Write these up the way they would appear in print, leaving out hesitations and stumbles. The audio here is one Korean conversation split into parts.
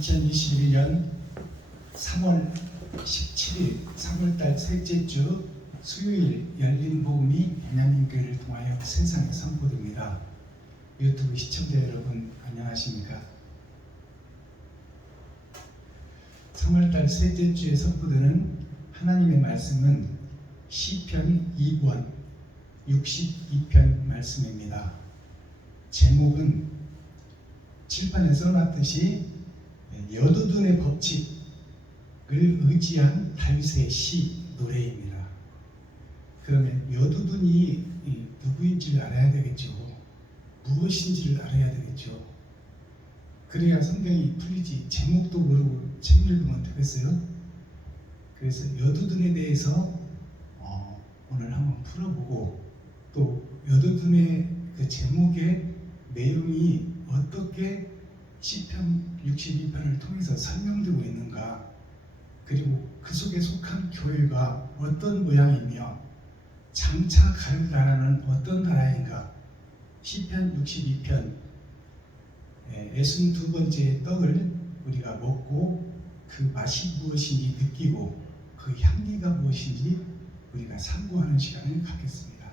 2021년 3월 17일 3월달 셋째 주 수요일 열린 복음이 한양민교회를 통하여 세상에 선포됩니다. 유튜브 시청자 여러분 안녕하십니까? 3월달 셋째 주에 선포되는 하나님의 말씀은 시편 2권 62편 말씀입니다. 제목은 칠판에 써놨듯이 여두둔의 법칙을 의지한 다윗의 시 노래입니다. 그러면 여두둔이 누구인지를 알아야 되겠죠. 무엇인지를 알아야 되겠죠. 그래야 성경이 풀리지. 제목도 모르고 책 읽으면 되겠어요? 그래서 여두둔에 대해서 오늘 한번 풀어보고, 또 여두둔의 그 제목의 내용이 어떻게 시편 62편을 통해서 설명되고 있는가, 그리고 그 속에 속한 교회가 어떤 모양이며 장차 갈 나라는 어떤 나라인가, 시편 62편 62번째 떡을 우리가 먹고 그 맛이 무엇인지 느끼고 그 향기가 무엇인지 우리가 상고하는 시간을 갖겠습니다.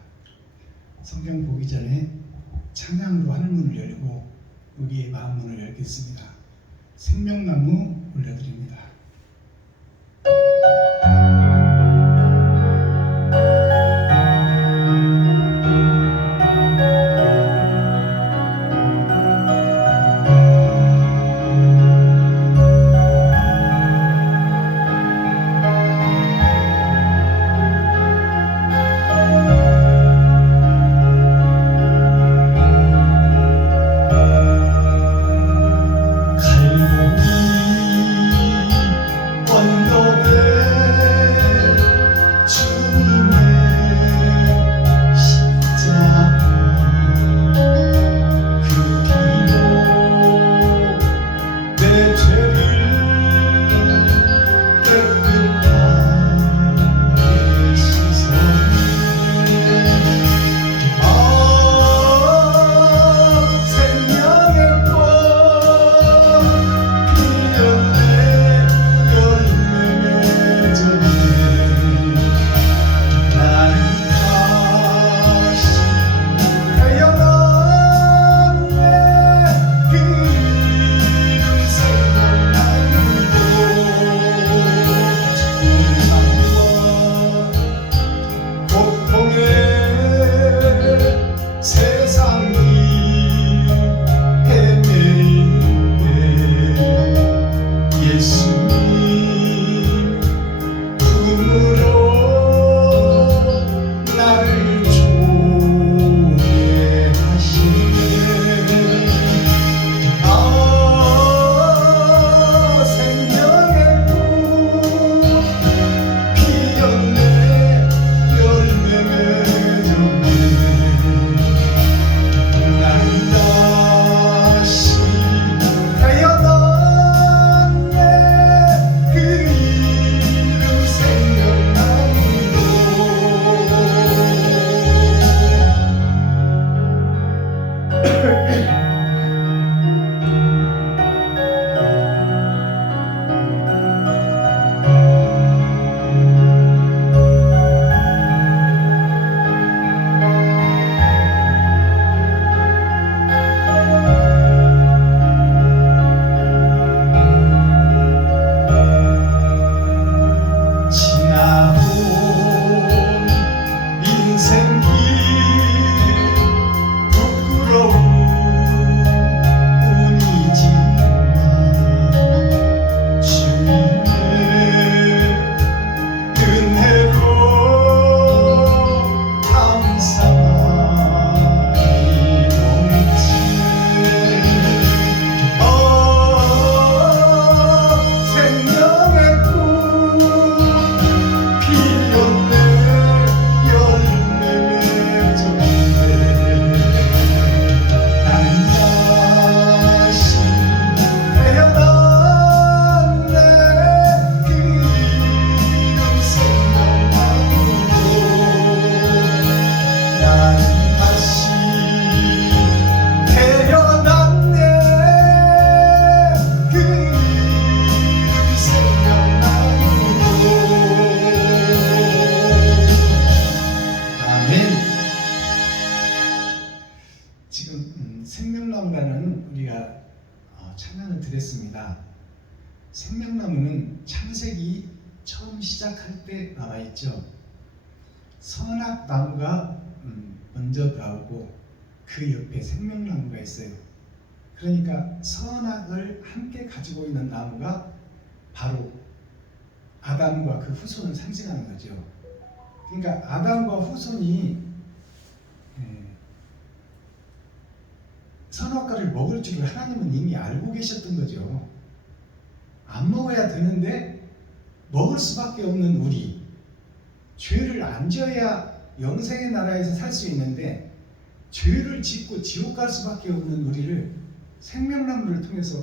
성경 보기 전에 찬양으로 하늘문을 열고 우리의 마음문을 열겠습니다. 생명나무 올려드립니다. 언덕에 찬양을 드렸습니다. 생명나무는 창세기 처음 시작할 때 나와 있죠. 선악나무가 먼저 나오고 그 옆에 생명나무가 있어요. 그러니까 선악을 함께 가지고 있는 나무가 바로 아담과 그 후손을 상징하는 거죠. 그러니까 아담과 후손이 선악과를 먹을 줄을 하나님은 이미 알고 계셨던 거죠. 안 먹어야 되는데 먹을 수밖에 없는 우리, 죄를 안 지어야 영생의 나라에서 살 수 있는데 죄를 짓고 지옥 갈 수밖에 없는 우리를 생명나무를 통해서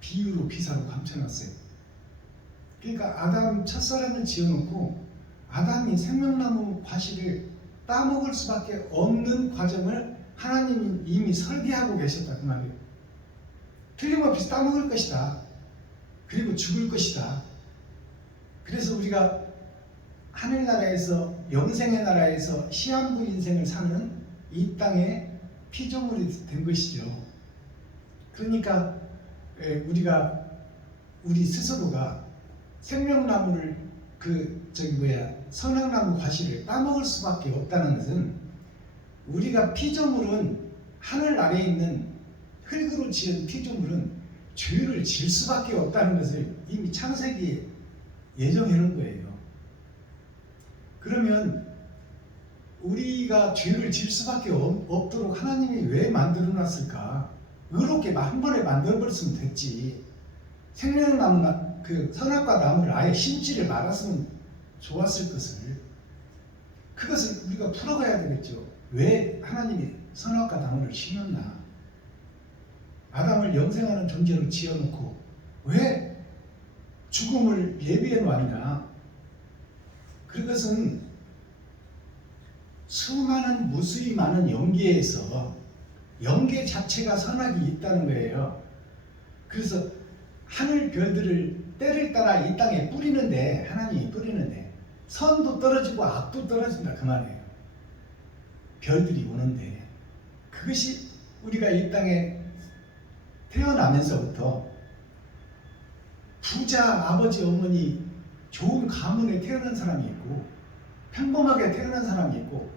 비유로 비사로 감춰놨어요. 그러니까 아담 첫사람을 지어놓고 아담이 생명나무 과실을 따먹을 수밖에 없는 과정을 하나님이 이미 설계하고 계셨다 그 말이에요. 틀림없이 따먹을 것이다. 그리고 죽을 것이다. 그래서 우리가 하늘나라에서 영생의 나라에서 시한부 인생을 사는 이 땅의 피조물이 된 것이죠. 그러니까 우리 스스로가 생명나무를 선악나무 과실을 따먹을 수밖에 없다는 것은 우리가 피조물은 하늘 아래에 있는 흙으로 지은 피조물은 죄를 질 수밖에 없다는 것을 이미 창세기에 예정해 놓은 거예요. 그러면 우리가 죄를 질 수밖에 없도록 하나님이 왜 만들어 놨을까? 의롭게 한 번에 만들어 버렸으면 됐지. 생명나무 그 선악과 나무를 아예 심지를 말았으면 좋았을 것을, 그것을 우리가 풀어가야 되겠죠. 왜 하나님이 선악과 나무를 심었나? 아담을 영생하는 존재로 지어놓고 왜 죽음을 예비해 놨냐? 그것은 수많은 무수히 많은 영계에서 영계 자체가 선악이 있다는 거예요. 그래서 하늘 별들을 때를 따라 이 땅에 뿌리는데, 하나님이 뿌리는데 선도 떨어지고 악도 떨어진다 그 말이에요. 별들이 오는데, 그것이 우리가 이 땅에 태어나면서부터 부자 아버지 어머니 좋은 가문에 태어난 사람이 있고 평범하게 태어난 사람이 있고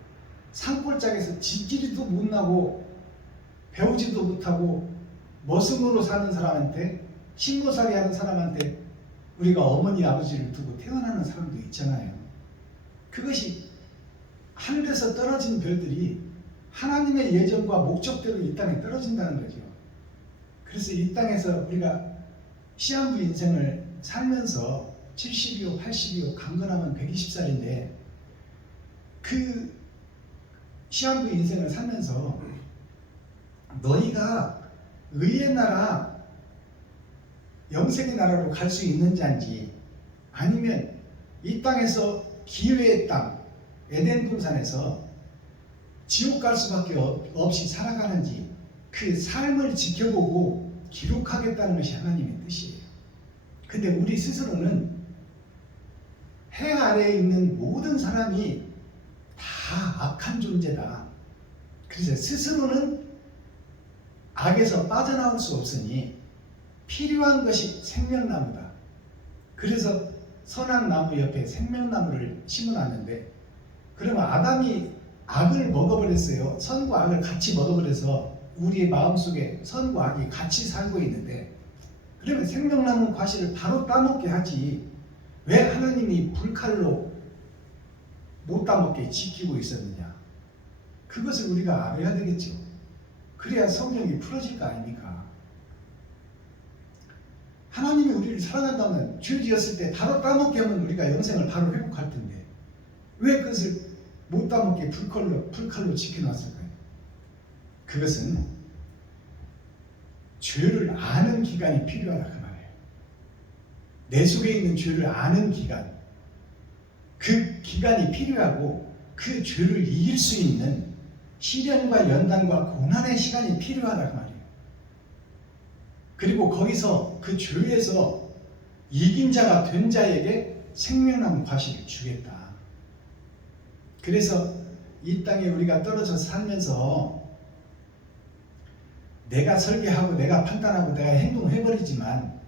산골짜기에서 지지리도 못 나고 배우지도 못하고 머슴으로 사는 사람한테, 신고살이 하는 사람한테 우리가 어머니 아버지를 두고 태어나는 사람도 있잖아요. 그것이 하늘에서 떨어진 별들이 하나님의 예정과 목적대로 이 땅에 떨어진다는 거죠. 그래서 이 땅에서 우리가 시한부 인생을 살면서 70이요 80이요 강건하면 120살인데 그 시한부 인생을 살면서 너희가 의의 나라, 영생의 나라로 갈 수 있는지 아닌지, 아니면 이 땅에서 기회의 땅 에덴 동산에서 지옥 갈 수밖에 없이 살아가는지 그 삶을 지켜보고 기록하겠다는 것이 하나님의 뜻이에요. 근데 우리 스스로는 해 아래에 있는 모든 사람이 다 악한 존재다. 그래서 스스로는 악에서 빠져나올 수 없으니 필요한 것이 생명나무다. 그래서 선악나무 옆에 생명나무를 심어놨는데, 그러면 아담이 악을 먹어버렸어요. 선과 악을 같이 먹어버려서 우리의 마음속에 선과 악이 같이 살고 있는데, 그러면 생명나무 과실을 바로 따먹게 하지 왜 하나님이 불칼로 못 따먹게 지키고 있었느냐? 그것을 우리가 알아야 되겠죠. 그래야 성경이 풀어질 거 아닙니까? 하나님이 우리를 사랑한다면 죄 지었을 때 바로 따먹게 하면 우리가 영생을 바로 회복할 텐데 왜 그것을 못 따먹게 불칼로 지켜놨을까요? 그것은 죄를 아는 기간이 필요하다 그 말이에요. 내 속에 있는 죄를 아는 기간, 그 기간이 필요하고 그 죄를 이길 수 있는 시련과 연단과 고난의 시간이 필요하다 그 말이에요. 그리고 거기서 그 죄에서 이긴 자가 된 자에게 생명나무 과실을 주겠다. 그래서 이 땅에 우리가 떨어져 살면서 내가 설계하고 내가 판단하고 내가 행동해버리지만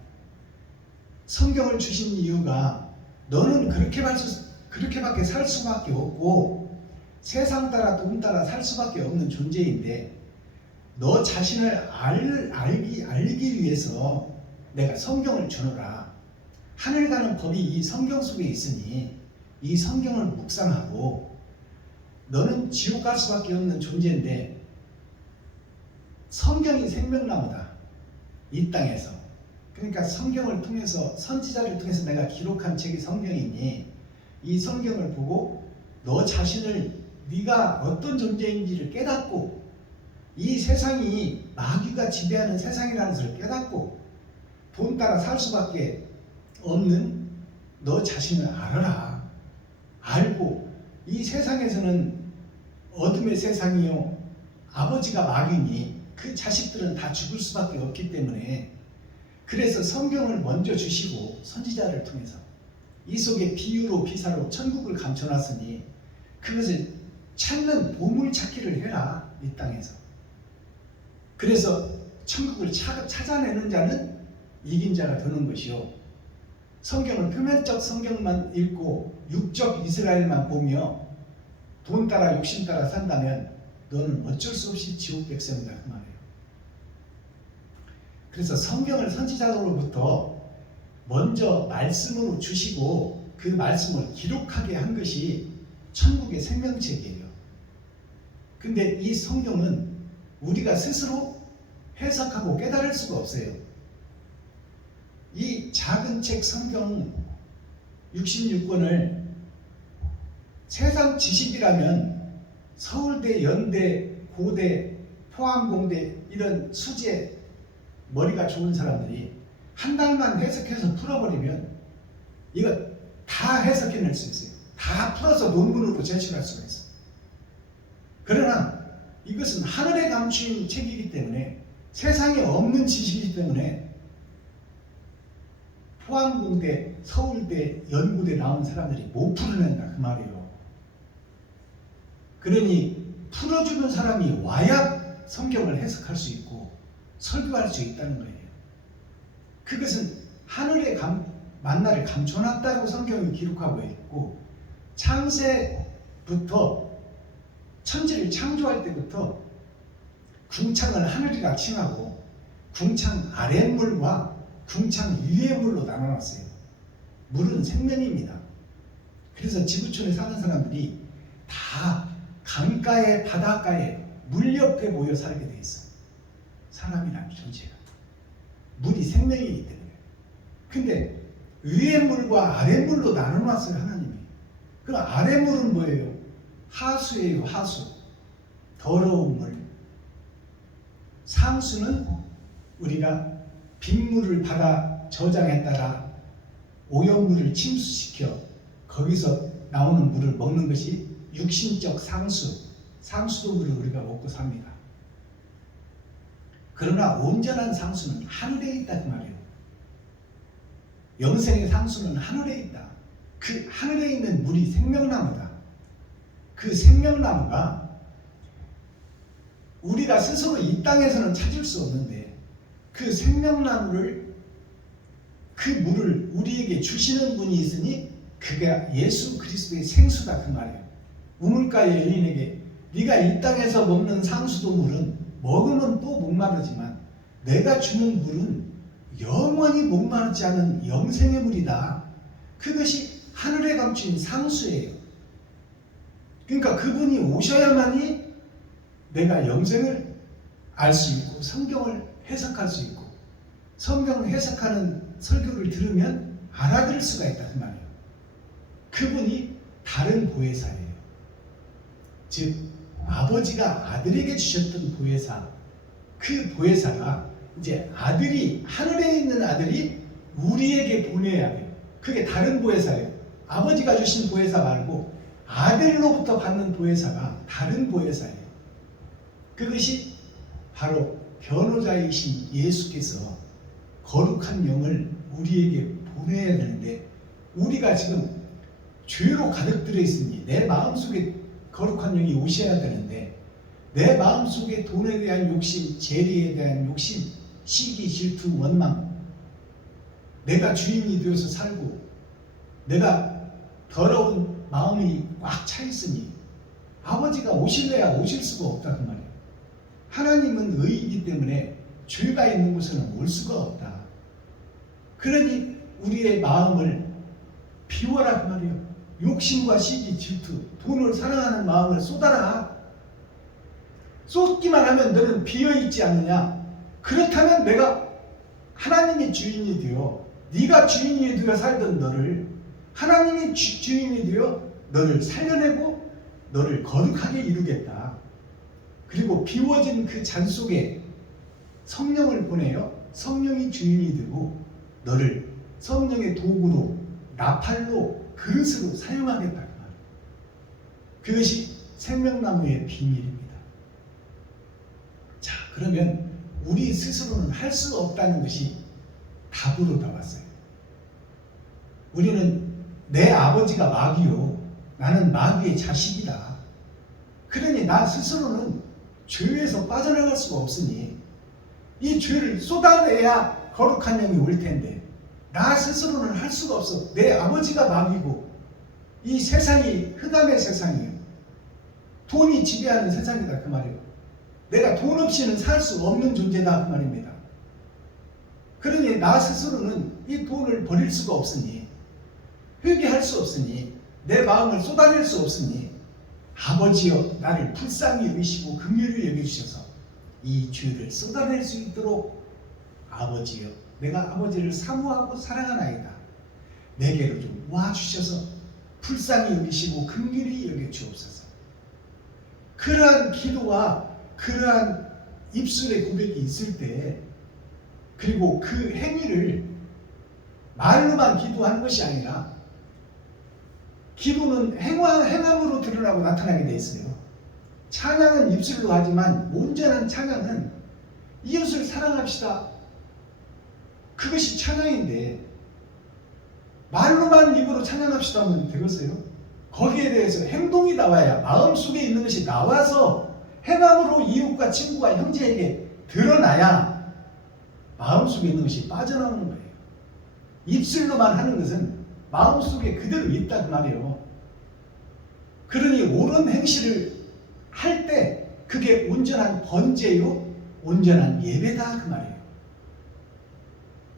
성경을 주신 이유가 너는 그렇게밖에 살 수밖에 없고 세상 따라 돈 따라 살 수밖에 없는 존재인데 너 자신을 알기 위해서 내가 성경을 주노라. 하늘 가는 법이 이 성경 속에 있으니 이 성경을 묵상하고 너는 지옥 갈 수밖에 없는 존재인데 성경이 생명나무다. 이 땅에서. 그러니까 성경을 통해서 선지자를 통해서 내가 기록한 책이 성경이니 이 성경을 보고 너 자신을 네가 어떤 존재인지를 깨닫고 이 세상이 마귀가 지배하는 세상이라는 것을 깨닫고 돈 따라 살 수밖에 없는 너 자신을 알아라. 알고 이 세상에서는 어둠의 세상이요 아버지가 마귀니 그 자식들은 다 죽을 수밖에 없기 때문에 그래서 성경을 먼저 주시고 선지자를 통해서 이 속에 비유로 비사로 천국을 감춰놨으니 그것을 찾는 보물찾기를 해라. 이 땅에서. 그래서 천국을 찾아내는 자는 이긴 자가 되는 것이요 성경을 표면적 성경만 읽고 육적 이스라엘만 보며 돈 따라 욕심 따라 산다면 너는 어쩔 수 없이 지옥 백성이다 그 말이에요. 그래서 성경을 선지자로부터 먼저 말씀으로 주시고 그 말씀을 기록하게 한 것이 천국의 생명책이에요. 근데 이 성경은 우리가 스스로 해석하고 깨달을 수가 없어요. 이 작은 책 성경 66권을 세상 지식이라면 서울대, 연대, 고대, 포항공대 이런 수재 머리가 좋은 사람들이 한 달만 해석해서 풀어버리면 이거 다 해석해낼 수 있어요. 다 풀어서 논문으로 제출할 수가 있어요. 그러나 이것은 하늘에 감추인 책이기 때문에 세상에 없는 지식이기 때문에 포항공대, 서울대, 연구대 나온 사람들이 못 풀어낸다 그 말이에요. 그러니 풀어주는 사람이 와야 성경을 해석할 수 있고 설교할 수 있다는 거예요. 그것은 하늘의 만나를 감춰놨다고 성경이 기록하고 있고 창세부터 천지를 창조할 때부터 궁창을 하늘이라 칭하고 궁창 아랫물과 궁창 위의 물로 나눠놨어요. 물은 생명입니다. 그래서 지구촌에 사는 사람들이 다 강가에 바닷가에 물 옆에 모여 살게 돼 있어요. 사람이라는 존재가. 물이 생명이기 때문에. 근데 위의 물과 아랫물로 나눠놨어요 하나님이. 그럼 아랫물은 뭐예요? 하수예요. 하수. 더러운 물. 상수는 우리가 빗물을 받아 저장했다가 오염물을 침수시켜 거기서 나오는 물을 먹는 것이 육신적 상수, 상수도물을 우리가 먹고 삽니다. 그러나 온전한 상수는 하늘에 있다 그 말이에요. 영생의 상수는 하늘에 있다. 그 하늘에 있는 물이 생명나무다. 그 생명나무가 우리가 스스로 이 땅에서는 찾을 수 없는데 그 생명나무를 그 물을 우리에게 주시는 분이 있으니 그게 예수 그리스도의 생수다 그 말이에요. 우물가의 여인에게 네가 이 땅에서 먹는 상수도 물은 먹으면 또 목마르지만 내가 주는 물은 영원히 목마르지 않은 영생의 물이다. 그것이 하늘에 감춘 상수예요. 그러니까 그분이 오셔야만이 내가 영생을 알 수 있고 성경을 해석할 수 있고 성경 해석하는 설교를 들으면 알아들을 수가 있다 그 말이에요. 그분이 다른 보혜사예요. 즉 아버지가 아들에게 주셨던 보혜사, 그 보혜사가 이제 아들이 하늘에 있는 아들이 우리에게 보내야 돼요. 그게 다른 보혜사예요. 아버지가 주신 보혜사 말고 아들로부터 받는 보혜사가 다른 보혜사예요. 그것이 바로 변호자이신 예수께서 거룩한 영을 우리에게 보내야 되는데 우리가 지금 죄로 가득 들어 있으니 내 마음속에 거룩한 영이 오셔야 되는데 내 마음속에 돈에 대한 욕심, 재리에 대한 욕심, 시기, 질투, 원망, 내가 주인이 되어서 살고 내가 더러운 마음이 꽉 차 있으니 아버지가 오실래야 오실 수가 없다 그 말이에요. 하나님은 의이기 때문에 죄가 있는 곳에는 올 수가 없다. 그러니 우리의 마음을 비워라 그 말이에요. 욕심과 시기, 질투, 돈을 사랑하는 마음을 쏟아라. 쏟기만 하면 너는 비어있지 않느냐? 그렇다면 내가 하나님의 주인이 되어 네가 주인이 되어 살던 너를 하나님이 주인이 되어 너를 살려내고 너를 거룩하게 이루겠다. 그리고 비워진 그 잔 속에 성령을 보내요. 성령이 주인이 되고 너를 성령의 도구로 나팔로 그릇으로 사용하겠다. 그것이 생명나무의 비밀입니다. 자, 그러면 우리 스스로는 할 수 없다는 것이 답으로 나왔어요. 우리는 내 아버지가 마귀요, 나는 마귀의 자식이다. 그러니 나 스스로는 죄에서 빠져나갈 수가 없으니 이 죄를 쏟아내야 거룩한 영이 올 텐데 나 스스로는 할 수가 없어. 내 아버지가 마귀고 이 세상이 흑암의 세상이에요. 돈이 지배하는 세상이다 그 말이에요. 내가 돈 없이는 살 수 없는 존재다 그 말입니다. 그러니 나 스스로는 이 돈을 버릴 수가 없으니 회개할 수 없으니 내 마음을 쏟아낼 수 없으니 아버지여 나를 불쌍히 여기시고 긍휼히 여겨주셔서 이 죄를 쏟아낼 수 있도록 아버지여 내가 아버지를 사모하고 사랑하나이다. 내게로 좀 와주셔서 불쌍히 여기시고 긍휼히 여겨주옵소서. 그러한 기도와 그러한 입술의 고백이 있을 때 그리고 그 행위를 말로만 기도하는 것이 아니라 기도는 행함으로 드러나고 나타나게 돼 있어요. 찬양은 입술로 하지만 온전한 찬양은 이웃을 사랑합시다. 그것이 찬양인데 말로만 입으로 찬양합시다 하면 되겠어요? 거기에 대해서 행동이 나와야 마음속에 있는 것이 나와서 행함으로 이웃과 친구와 형제에게 드러나야 마음속에 있는 것이 빠져나오는 거예요. 입술로만 하는 것은 마음속에 그대로 있다 그 말이에요. 그러니 옳은 행실을 할 때 그게 온전한 번제요 온전한 예배다 그 말이에요.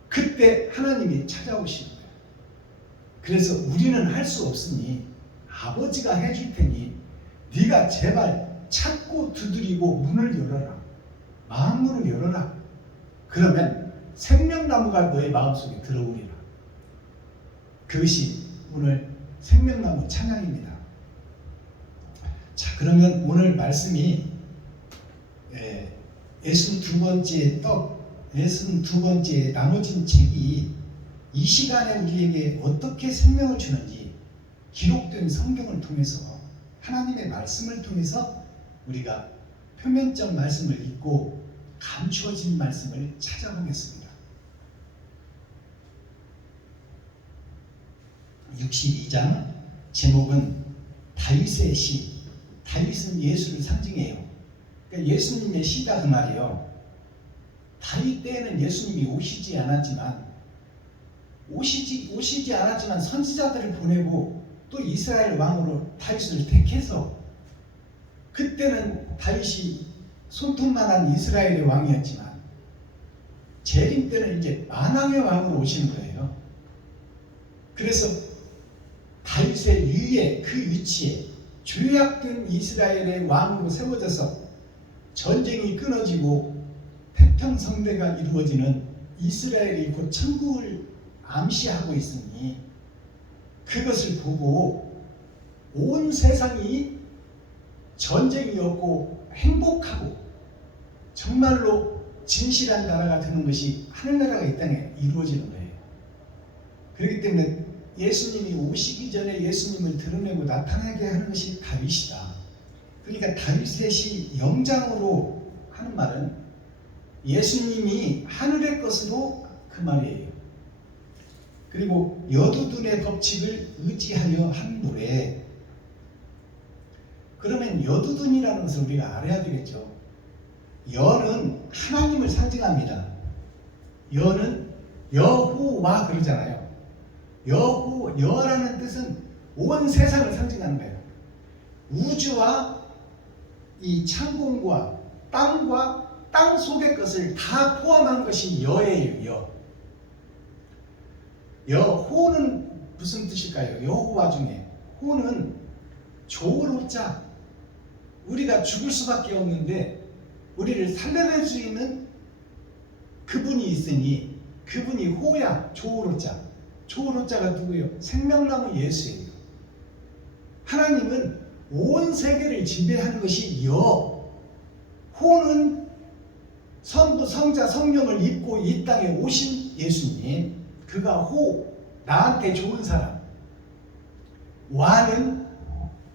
그때 하나님이 찾아오시는 거예요. 그래서 우리는 할 수 없으니 아버지가 해줄 테니 네가 제발 찾고 두드리고 문을 열어라. 마음으로 열어라. 그러면 생명나무가 너의 마음속에 들어오리라. 그것이 오늘 생명나무 찬양입니다. 자, 그러면 오늘 말씀이 62번째 떡, 62번째 나눠진 책이 이 시간에 우리에게 어떻게 생명을 주는지 기록된 성경을 통해서 하나님의 말씀을 통해서 우리가 표면적 말씀을 읽고 감추어진 말씀을 찾아보겠습니다. 62장 제목은 다윗의 시. 다윗은 예수를 상징해요. 그러니까 예수님의 시다 그 말이에요. 다윗 때에는 예수님이 오시지 않았지만 선지자들을 보내고 또 이스라엘 왕으로 다윗을 택해서 그때는 다윗이 손톱만한 이스라엘의 왕이었지만 재림 때는 이제 만왕의 왕으로 오시는 거예요. 그래서 다윗의 위에 그 위치에 죄악된 이스라엘의 왕으로 세워져서 전쟁이 끊어지고 태평성대가 이루어지는 이스라엘이 곧 천국을 암시하고 있으니 그것을 보고 온 세상이 전쟁이 없고 행복하고 정말로 진실한 나라가 되는 것이 하늘나라가 이 땅에 이루어지는 거예요. 그렇기 때문에 예수님이 오시기 전에 예수님을 드러내고 나타나게 하는 것이 다윗이다. 그러니까 다윗의 시 영장으로 하는 말은 예수님이 하늘의 것으로 그 말이에요. 그리고 여두둔의 법칙을 의지하여 한 노래. 그러면 여두둔이라는 것을 우리가 알아야 되겠죠. 여는 하나님을 상징합니다. 여는 여호와 그러잖아요. 여라는 뜻은 온 세상을 상징하는 거예요. 우주와 이 창공과 땅과 땅 속의 것을 다 포함한 것이 여예요. 여호는 무슨 뜻일까요? 여호와 중에 호는 좋을 호자, 우리가 죽을 수밖에 없는데 우리를 살려낼 수 있는 그분이 있으니 그분이 호야. 좋을 호자. 좋을 호자가 누구예요? 생명나무 예수예요. 하나님은 온 세계를 지배하는 것이 여. 호는 성부, 성자, 성령을 입고 이 땅에 오신 예수님, 그가 호, 나한테 좋은 사람. 와는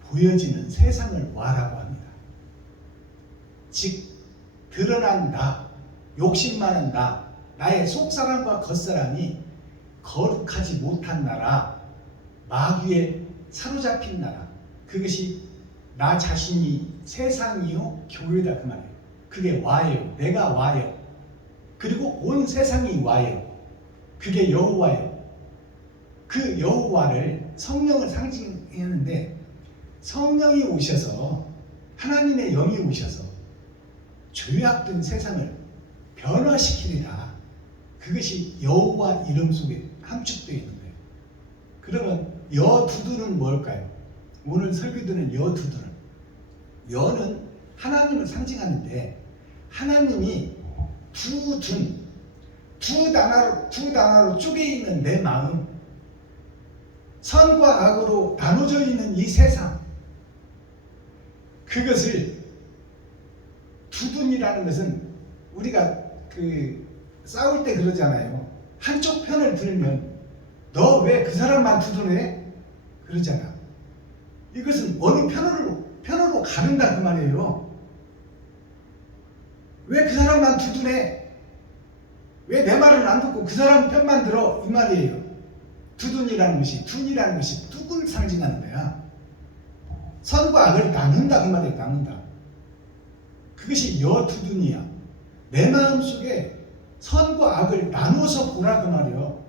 보여지는 세상을 와라고 합니다. 즉 드러난 나, 욕심 많은 나, 나의 속사람과 겉사람이 거룩하지 못한 나라, 마귀에 사로잡힌 나라, 그것이 나 자신이 세상이요 교회다 그 말이에요. 그게 와예요. 내가 와요. 그리고 온 세상이 와요. 그게 여호와예요. 그 여호와를 성령을 상징했는데 성령이 오셔서 하나님의 영이 오셔서 죄악된 세상을 변화시키리라. 그것이 여호와 이름 속에 함축되어 있는 거예요. 그러면 여두두는 뭘까요? 오늘 설교드는 여두두는, 여는 하나님을 상징하는데 하나님이 두 단어로 쪼개 있는 내 마음, 선과 악으로 나눠져 있는 이 세상, 그것을 두둔이라는 것은 우리가 싸울 때 그러잖아요. 한쪽 편을 들면 너 왜 그 사람만 두둔해? 그러잖아. 이것은 어느 편으로 가른다 그 말이에요. 왜 그 사람만 두둔해? 왜 내 말을 안 듣고 그 사람 편만 들어? 이 말이에요. 두둔이라는 것이, 둔이라는 것이 뚝을 상징하는 거야. 선과 악을 나눈다 그 말이에요. 나눈다. 그것이 여두둔이야. 내 마음속에 선과 악을 나눠서 보라 그 말이에요.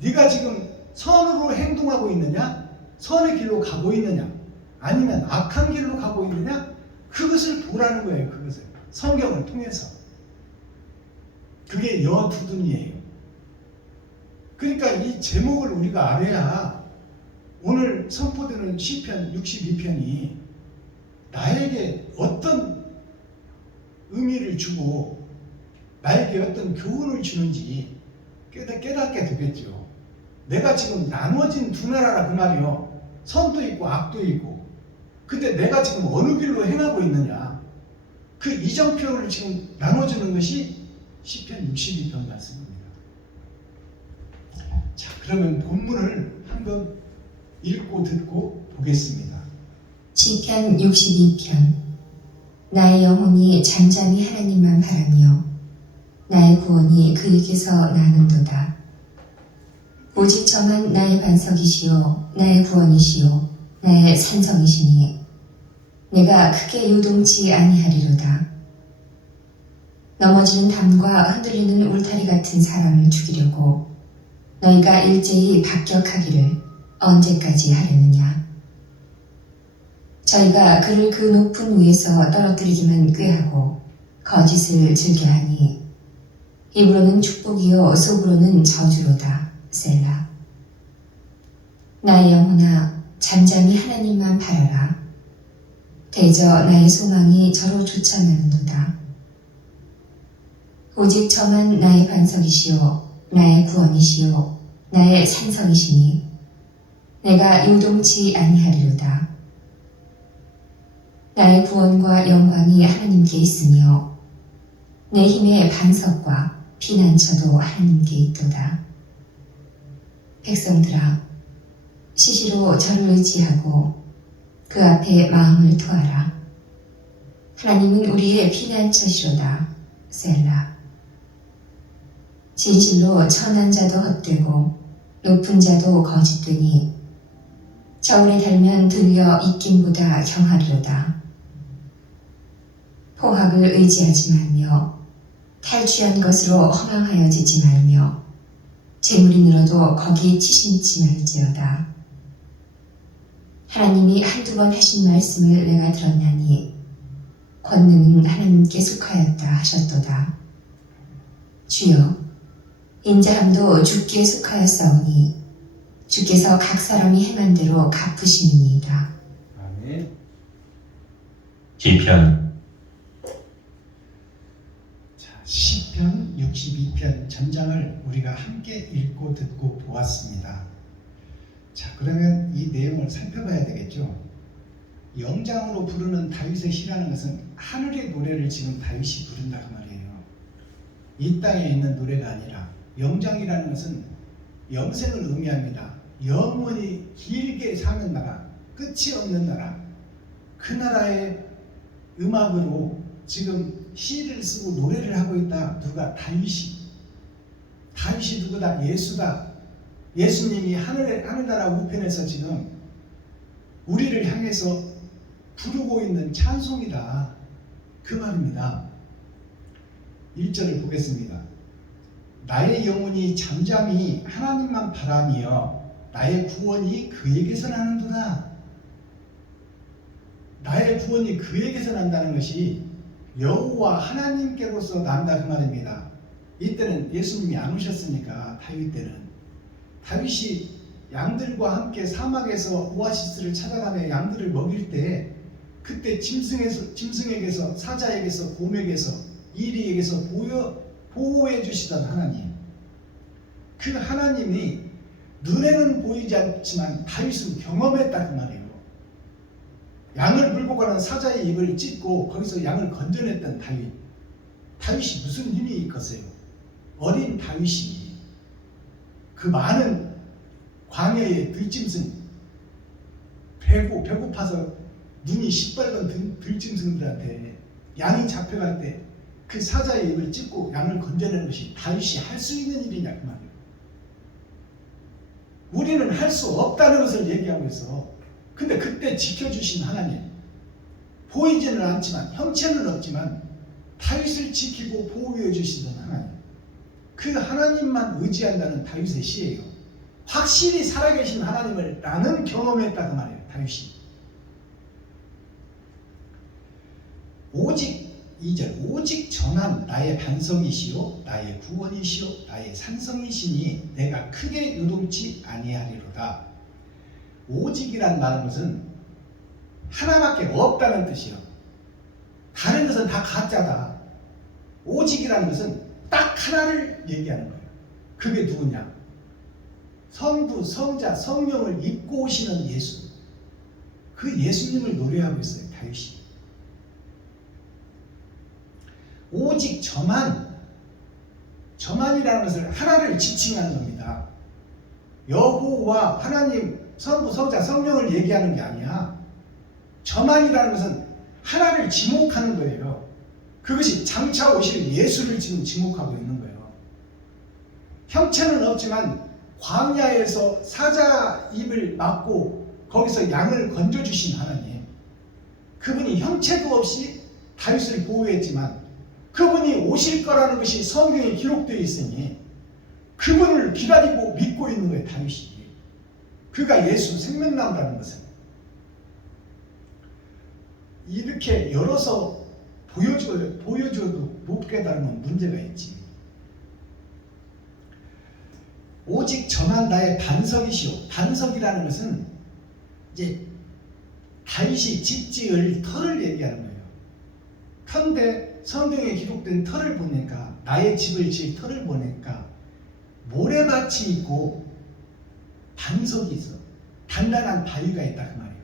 네가 지금 선으로 행동하고 있느냐? 선의 길로 가고 있느냐? 아니면 악한 길로 가고 있느냐? 그것을 보라는 거예요. 그것을 성경을 통해서. 그게 여두둔이에요. 그러니까 이 제목을 우리가 알아야 오늘 선포되는 시편 62편이 나에게 어떤 의미를 주고 나에게 어떤 교훈을 주는지 깨닫게 되겠죠. 내가 지금 나눠진 두 나라라 그 말이요. 선도 있고 악도 있고. 근데 내가 지금 어느 길로 행하고 있느냐. 그 이정표를 지금 나눠주는 것이 시편 62편 말씀입니다. 자, 그러면 본문을 한번 읽고 듣고 보겠습니다. 시편 62편. 나의 영혼이 잠잠히 하나님만 바라며 나의 구원이 그에게서 나는도다. 오직 저만 나의 반석이시요 나의 구원이시요 나의 산성이시니 내가 크게 요동치 아니하리로다. 넘어지는 담과 흔들리는 울타리 같은 사람을 죽이려고 너희가 일제히 박격하기를 언제까지 하려느냐. 저희가 그를 그 높은 위에서 떨어뜨리기만 꾀하고 거짓을 즐겨하니 입으로는 축복이요 속으로는 저주로다. 셀라. 나의 영혼아 잠잠히 하나님만 바라라. 대저 나의 소망이 저로 쫓아나는도다. 오직 저만 나의 반석이시요 나의 구원이시요 나의 산성이시니 내가 요동치 아니하리로다. 나의 구원과 영광이 하나님께 있으며 내 힘의 반석과 피난처도 하나님께 있도다. 백성들아, 시시로 저를 의지하고 그 앞에 마음을 토하라. 하나님은 우리의 피난처시로다. 셀라. 진실로 천한 자도 헛되고 높은 자도 거짓되니 저울에 달면 들려 입김보다 경하리로다. 포학을 의지하지 말며 탈취한 것으로 허망하여지지 말며 재물이 늘어도 거기 치심치 말지어다. 하나님이 한두 번 하신 말씀을 내가 들었나니 권능은 하나님께 속하였다 하셨도다. 주여, 인자함도 주께 속하였사오니 주께서 각 사람이 행한 대로 갚으시니이다. 아멘. 시편. 자, 시편 62편 전장을 우리가 함께 읽고 듣고 보았습니다. 자, 그러면 이 내용을 살펴봐야 되겠죠. 영장으로 부르는 다윗의 시라는 것은 하늘의 노래를 지금 다윗이 부른다 그 말이에요. 이 땅에 있는 노래가 아니라 영장이라는 것은 영생을 의미합니다. 영원히 길게 사는 나라, 끝이 없는 나라, 그 나라의 음악으로 지금 시를 쓰고 노래를 하고 있다. 누가? 다윗이. 다윗이 누구다? 예수다. 예수님이 하늘나라 우편에서 지금 우리를 향해서 부르고 있는 찬송이다. 그 말입니다. 1절을 보겠습니다. 나의 영혼이 잠잠히 하나님만 바라며 나의 구원이 그에게서 나는구나. 나의 구원이 그에게서 난다는 것이 여호와 하나님께로서 난다 그 말입니다. 이때는 예수님이 안 오셨으니까 다윗 때는 다윗이 양들과 함께 사막에서 오아시스를 찾아가며 양들을 먹일 때 그때 짐승에게서 사자에게서 곰에게서 이리에게서 보호해 주시던 하나님, 그 하나님이 눈에는 보이지 않지만 다윗은 경험했다 그 말이에요. 양을 물고 가는 사자의 입을 찢고 거기서 양을 건져냈던 다윗. 다윗이 무슨 힘이 있겠어요? 어린 다윗이 그 많은 광야의 들짐승, 배고파서 눈이 시뻘건 들짐승들한테 양이 잡혀갈 때 그 사자의 입을 찢고 양을 건져내는 것이 다윗이 할 수 있는 일이냐 그 말이에요. 우리는 할 수 없다는 것을 얘기하고 있어. 근데 그때 지켜주신 하나님, 보이지는 않지만 형체는 없지만 다윗을 지키고 보호해 주시던 하나님, 그 하나님만 의지한다는 다윗의 시예요. 확실히 살아계신 하나님을 나는 경험했다 그 말이에요. 다윗이. 오직 2절 오직 전한 나의 반석이시요 나의 구원이시요 나의 산성이시니 내가 크게 요동치 아니하리로다. 오직이란 말은 것은 하나밖에 없다는 뜻이요. 다른 것은 다 가짜다. 오직이라는 것은 딱 하나를 얘기하는 거예요. 그게 누구냐? 성부, 성자, 성령을 입고 오시는 예수. 그 예수님을 노래하고 있어요. 다윗이. 오직 저만이라는 것을 하나를 지칭하는 겁니다. 여호와 하나님, 성부, 성자, 성령을 얘기하는 게 아니야. 저만이라는 것은 하나를 지목하는 거예요. 그것이 장차 오실 예수를 지금 지목하고 있는 거예요. 형체는 없지만 광야에서 사자 입을 막고 거기서 양을 건져주신 하나님, 그분이 형체도 없이 다윗을 보호했지만 그분이 오실 거라는 것이 성경에 기록되어 있으니 그분을 기다리고 믿고 있는 거예요. 다윗이. 그가 예수 생명나무라는 것은. 이렇게 열어서 보여줘도 못 깨달으면 문제가 있지. 오직 전한 나의 반석이시오. 반석이라는 것은 이제 다윗이 집 지을 터를 얘기하는 거예요. 터인데 성경에 기록된 터를 보니까, 나의 집을 지을 터를 보니까 모래밭이 있고 반석이 있어. 단단한 바위가 있다 그 말이에요.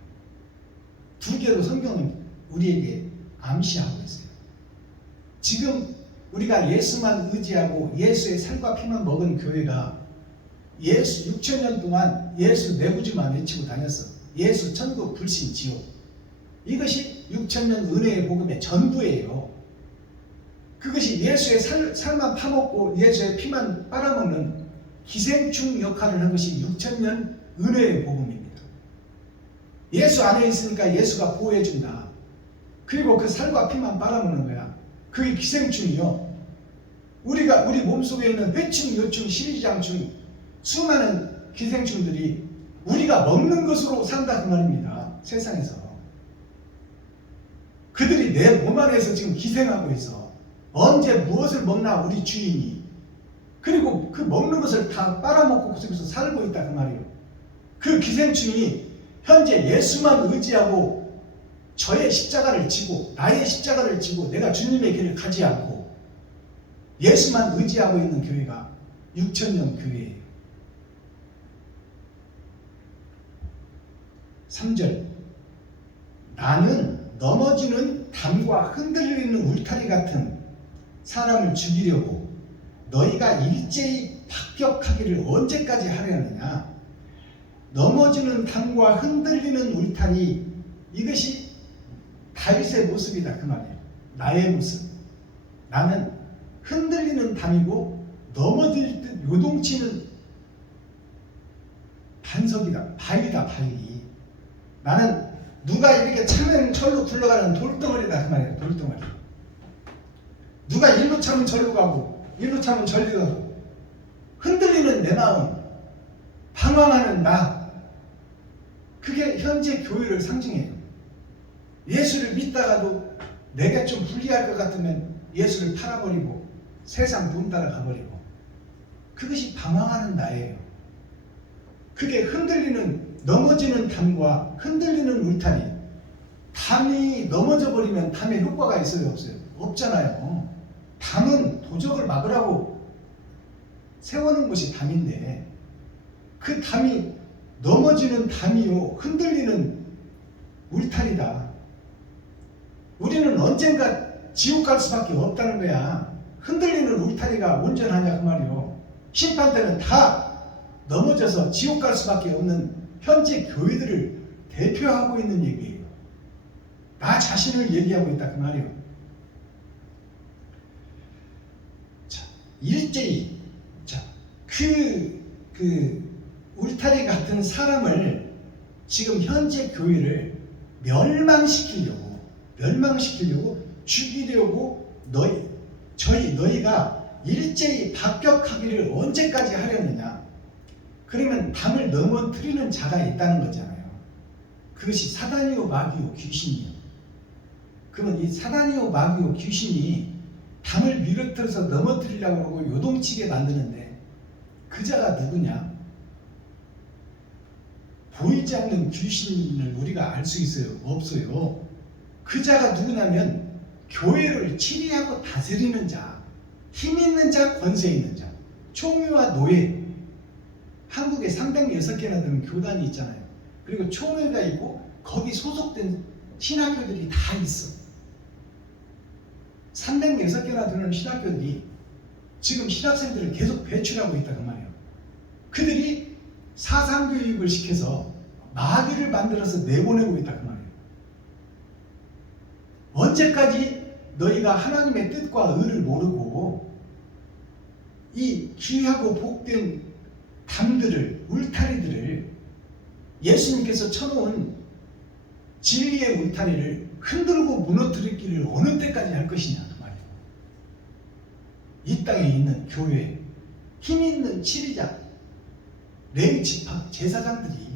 두 개로 성경은 우리에게 암시하고 있어요. 지금 우리가 예수만 의지하고 예수의 살과 피만 먹은 교회가 예수 6,000년 동안 예수 내부주만 외치고 다녔어. 예수 천국 불신 지옥. 이것이 6,000년 은혜의 복음의 전부예요. 그것이 예수의 살만 파먹고 예수의 피만 빨아먹는 기생충 역할을 한 것이 6,000년 은혜의 복음입니다. 예수 안에 있으니까 예수가 보호해준다. 그리고 그 살과 피만 빨아먹는 거야. 그게 기생충이요. 우리 몸속에 있는 회충, 요충, 실리장충, 수많은 기생충들이 우리가 먹는 것으로 산다 그 말입니다. 세상에서. 그들이 내 몸 안에서 지금 기생하고 있어. 언제 무엇을 먹나 우리 주인이. 그리고 그 먹는 것을 다 빨아먹고 그 속에서 살고 있다 그 말이에요. 그 기생충이 현재 예수만 의지하고 저의 십자가를 지고 나의 십자가를 지고 내가 주님의 길을 가지 않고 예수만 의지하고 있는 교회가 6,000년 교회예요. 3절 나는 넘어지는 담과 흔들리는 울타리 같은 사람을 죽이려고 너희가 일제히 합격하기를 언제까지 하려느냐. 넘어지는 담과 흔들리는 울타리, 이것이 다윗의 모습이다 그 말이에요. 나의 모습. 나는 흔들리는 담이고 넘어질 듯 요동치는 반석이다. 바위다 바위. 나는 누가 이렇게 차면 절로 굴러가는 돌덩어리다 그 말이에요. 돌덩어리. 누가 일로 차면 절로 가고 일로 차면 절로 가고 흔들리는 내 마음, 방황하는 나, 그게 현재 교회를 상징해요. 예수를 믿다가도 내가 좀 불리할 것 같으면 예수를 팔아버리고 세상 돈 따라가버리고, 그것이 방황하는 나예요. 그게 흔들리는, 넘어지는 담과 흔들리는 울타리. 담이 넘어져 버리면 담에 효과가 있어요 없어요? 없잖아요. 담은 도적을 막으라고 세워놓은 것이 담인데 그 담이 넘어지는 담이요 흔들리는 울타리다. 우리는 언젠가 지옥 갈 수밖에 없다는 거야. 흔들리는 울타리가 온전하냐 그 말이요. 심판 때는 다 넘어져서 지옥 갈 수밖에 없는 현재 교회들을 대표하고 있는 얘기예요. 나 자신을 얘기하고 있다 그 말이요. 자, 일제히 그 울타리 같은 사람을 지금 현재 교회를 멸망시키려고 죽이려고 너희가 일제히 합격하기를 언제까지 하려느냐. 그러면 담을 넘어뜨리는 자가 있다는 거잖아요. 그것이 사단이요 마귀요 귀신이요. 그러면 이 사단이요 마귀요 귀신이 담을 밀어뜨려서 넘어뜨리려고 하고 요동치게 만드는데 그 자가 누구냐? 보이지 않는 귀신을 우리가 알 수 있어요? 없어요. 그 자가 누구냐면 교회를 치리하고 다스리는 자, 힘 있는 자, 권세 있는 자, 총회와 노예. 한국에 306개나 되는 교단이 있잖아요. 그리고 총회가 있고 거기 소속된 신학교들이 다 있어. 306개나 되는 신학교들이 지금 신학생들을 계속 배출하고 있다 그 말이에요. 그들이 사상교육을 시켜서 마귀를 만들어서 내보내고 있다 그 말이에요. 언제까지 너희가 하나님의 뜻과 의를 모르고 이 귀하고 복된 담들을, 울타리들을, 예수님께서 쳐놓은 진리의 울타리를 흔들고 무너뜨리기를 어느 때까지 할 것이냐 그 말이에요. 이 땅에 있는 교회, 힘 있는 치리자, 레위 지파 제사장들이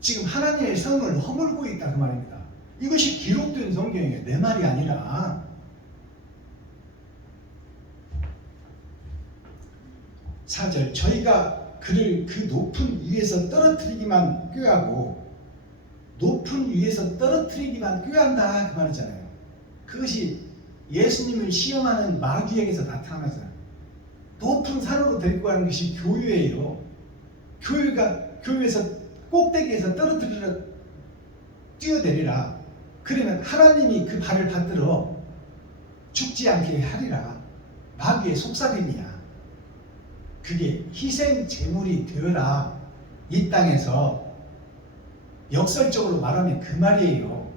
지금 하나님의 성을 허물고 있다 그 말입니다. 이것이 기록된 성경이에요. 내 말이 아니라. 4절 저희가 그를 그 높은 위에서 떨어뜨리기만 꾀하고, 높은 위에서 떨어뜨리기만 꾀한다 그 말이잖아요. 그것이 예수님을 시험하는 마귀에게서 나타나잖아요. 높은 산으로 데리고 가는 것이 교회예요. 교회에서 꼭대기에서 떨어뜨리라, 뛰어내리라. 그러면 하나님이 그 발을 받들어 죽지 않게 하리라. 마귀의 속삭임이야. 그게 희생 제물이 되어라. 이 땅에서 역설적으로 말하면 그 말이에요.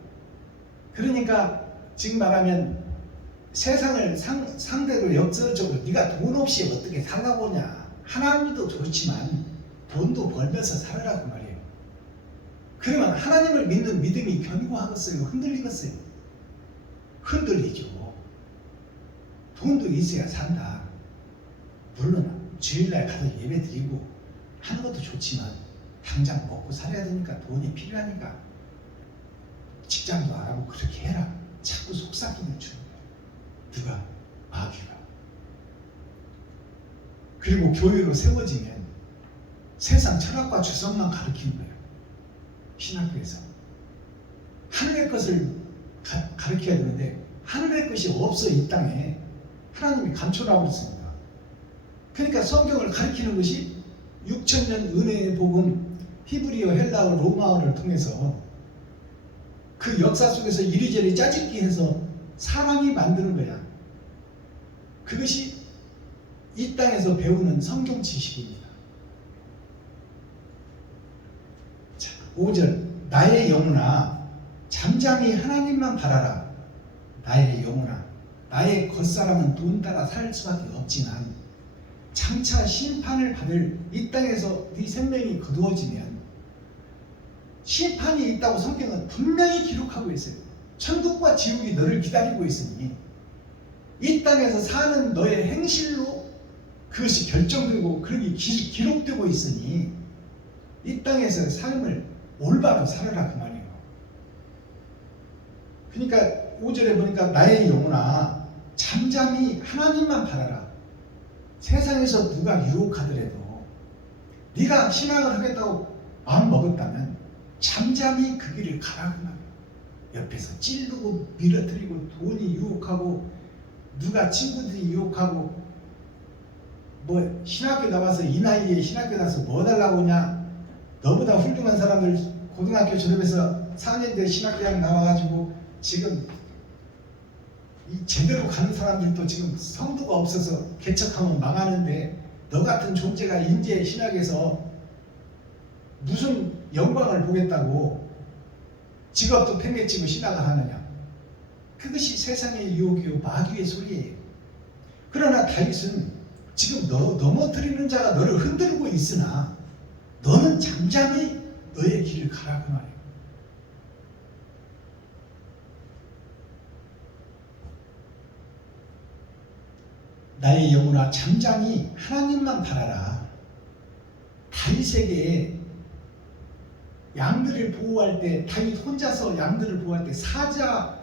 그러니까 지금 말하면 세상을 상대로 역설적으로 네가 돈 없이 어떻게 살아보냐. 하나님도 좋지만 돈도 벌면서 살아라 그 말이에요. 그러면 하나님을 믿는 믿음이 견고하겠어요? 흔들리겠어요? 흔들리죠. 돈도 있어야 산다. 물론 주일날 가서 예배 드리고 하는 것도 좋지만 당장 먹고 살아야 되니까 돈이 필요하니까 직장도 안 하고 그렇게 해라. 자꾸 속삭임을 주는 거예요. 누가? 마귀가. 그리고 교회로 세워지면 세상 철학과 주성만 가르치는 거예요. 신학교에서 하늘의 것을 가르쳐야 되는데 하늘의 것이 없어. 이 땅에 하나님이 감춰라고 했습니다. 그러니까 성경을 가르치는 것이 6,000년 은혜의 복음, 히브리어, 헬라어, 로마어를 통해서 그 역사 속에서 이리저리 짜집기 해서 사람이 만드는 거야. 그것이 이 땅에서 배우는 성경 지식입니다. 자, 5절 나의 영혼아 잠잠히 하나님만 바라라. 나의 영혼아 나의 겉사람은 돈 따라 살 수밖에 없지만 장차 심판을 받을 이 땅에서 네 생명이 거두어지면 심판이 있다고 성경은 분명히 기록하고 있어요. 천국과 지옥이 너를 기다리고 있으니 이 땅에서 사는 너의 행실로 그것이 결정되고 그렇게 기록되고 있으니 이 땅에서 삶을 올바로 살아라 그 말이에요. 그러니까 5절에 보니까 나의 영혼아 잠잠히 하나님만 바라라. 세상에서 누가 유혹하더라도 네가 신앙을 하겠다고 마음 먹었다면 잠잠히 그 길을 가라 그 말이에요. 옆에서 찌르고 밀어뜨리고 돈이 유혹하고 누가 친구들이 유혹하고 뭐 신학교 나와서 이 나이에 신학교 나와서 뭐 달라고 하냐. 너보다 훌륭한 사람들 고등학교 졸업해서 4년대 신학대학 나와가지고 지금 이 제대로 가는 사람들도 지금 성도가 없어서 개척하면 망하는데 너 같은 존재가 인제 신학에서 무슨 영광을 보겠다고 직업도 팽개치고 신학을 하느냐. 그것이 세상의 유혹이요 마귀의 소리예요. 그러나 다윗은 지금 넘어뜨리는 자가 너를 흔들고 있으나 너는 잠잠히 너의 길을 가라 그 말이에요. 나의 영혼아 잠잠히 하나님만 바라라. 다윗에게 양들을 보호할 때 다윗 혼자서 양들을 보호할 때 사자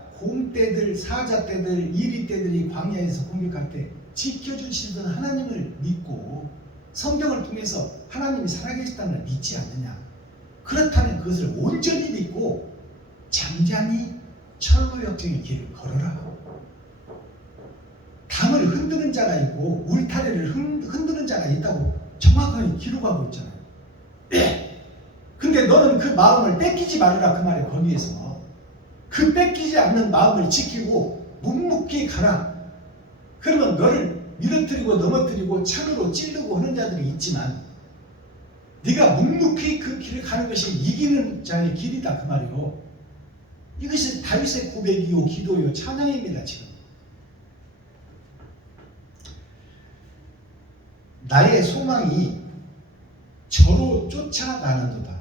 떼들 이리 떼들이 광야에서 공격할 때 지켜주시던 하나님을 믿고 성경을 통해서 하나님이 살아계시다는 걸 믿지 않느냐. 그렇다면 그것을 온전히 믿고 잠잠히 철로역정의 길을 걸어라. 담을 흔드는 자가 있고 울타리를 흔드는 자가 있다고 정확하게 기록하고 있잖아요. 근데 너는 그 마음을 뺏기지 말아라 그 말이에요. 거기에서 그 뺏기지 않는 마음을 지키고 묵묵히 가라. 그러면 너를 밀어뜨리고 넘어뜨리고 창으로 찌르고 하는 자들이 있지만 네가 묵묵히 그 길을 가는 것이 이기는 자의 길이다 그 말이에요. 이것이 다윗의 고백이요 기도요 찬양입니다. 지금 나의 소망이 저로 쫓아가는도다.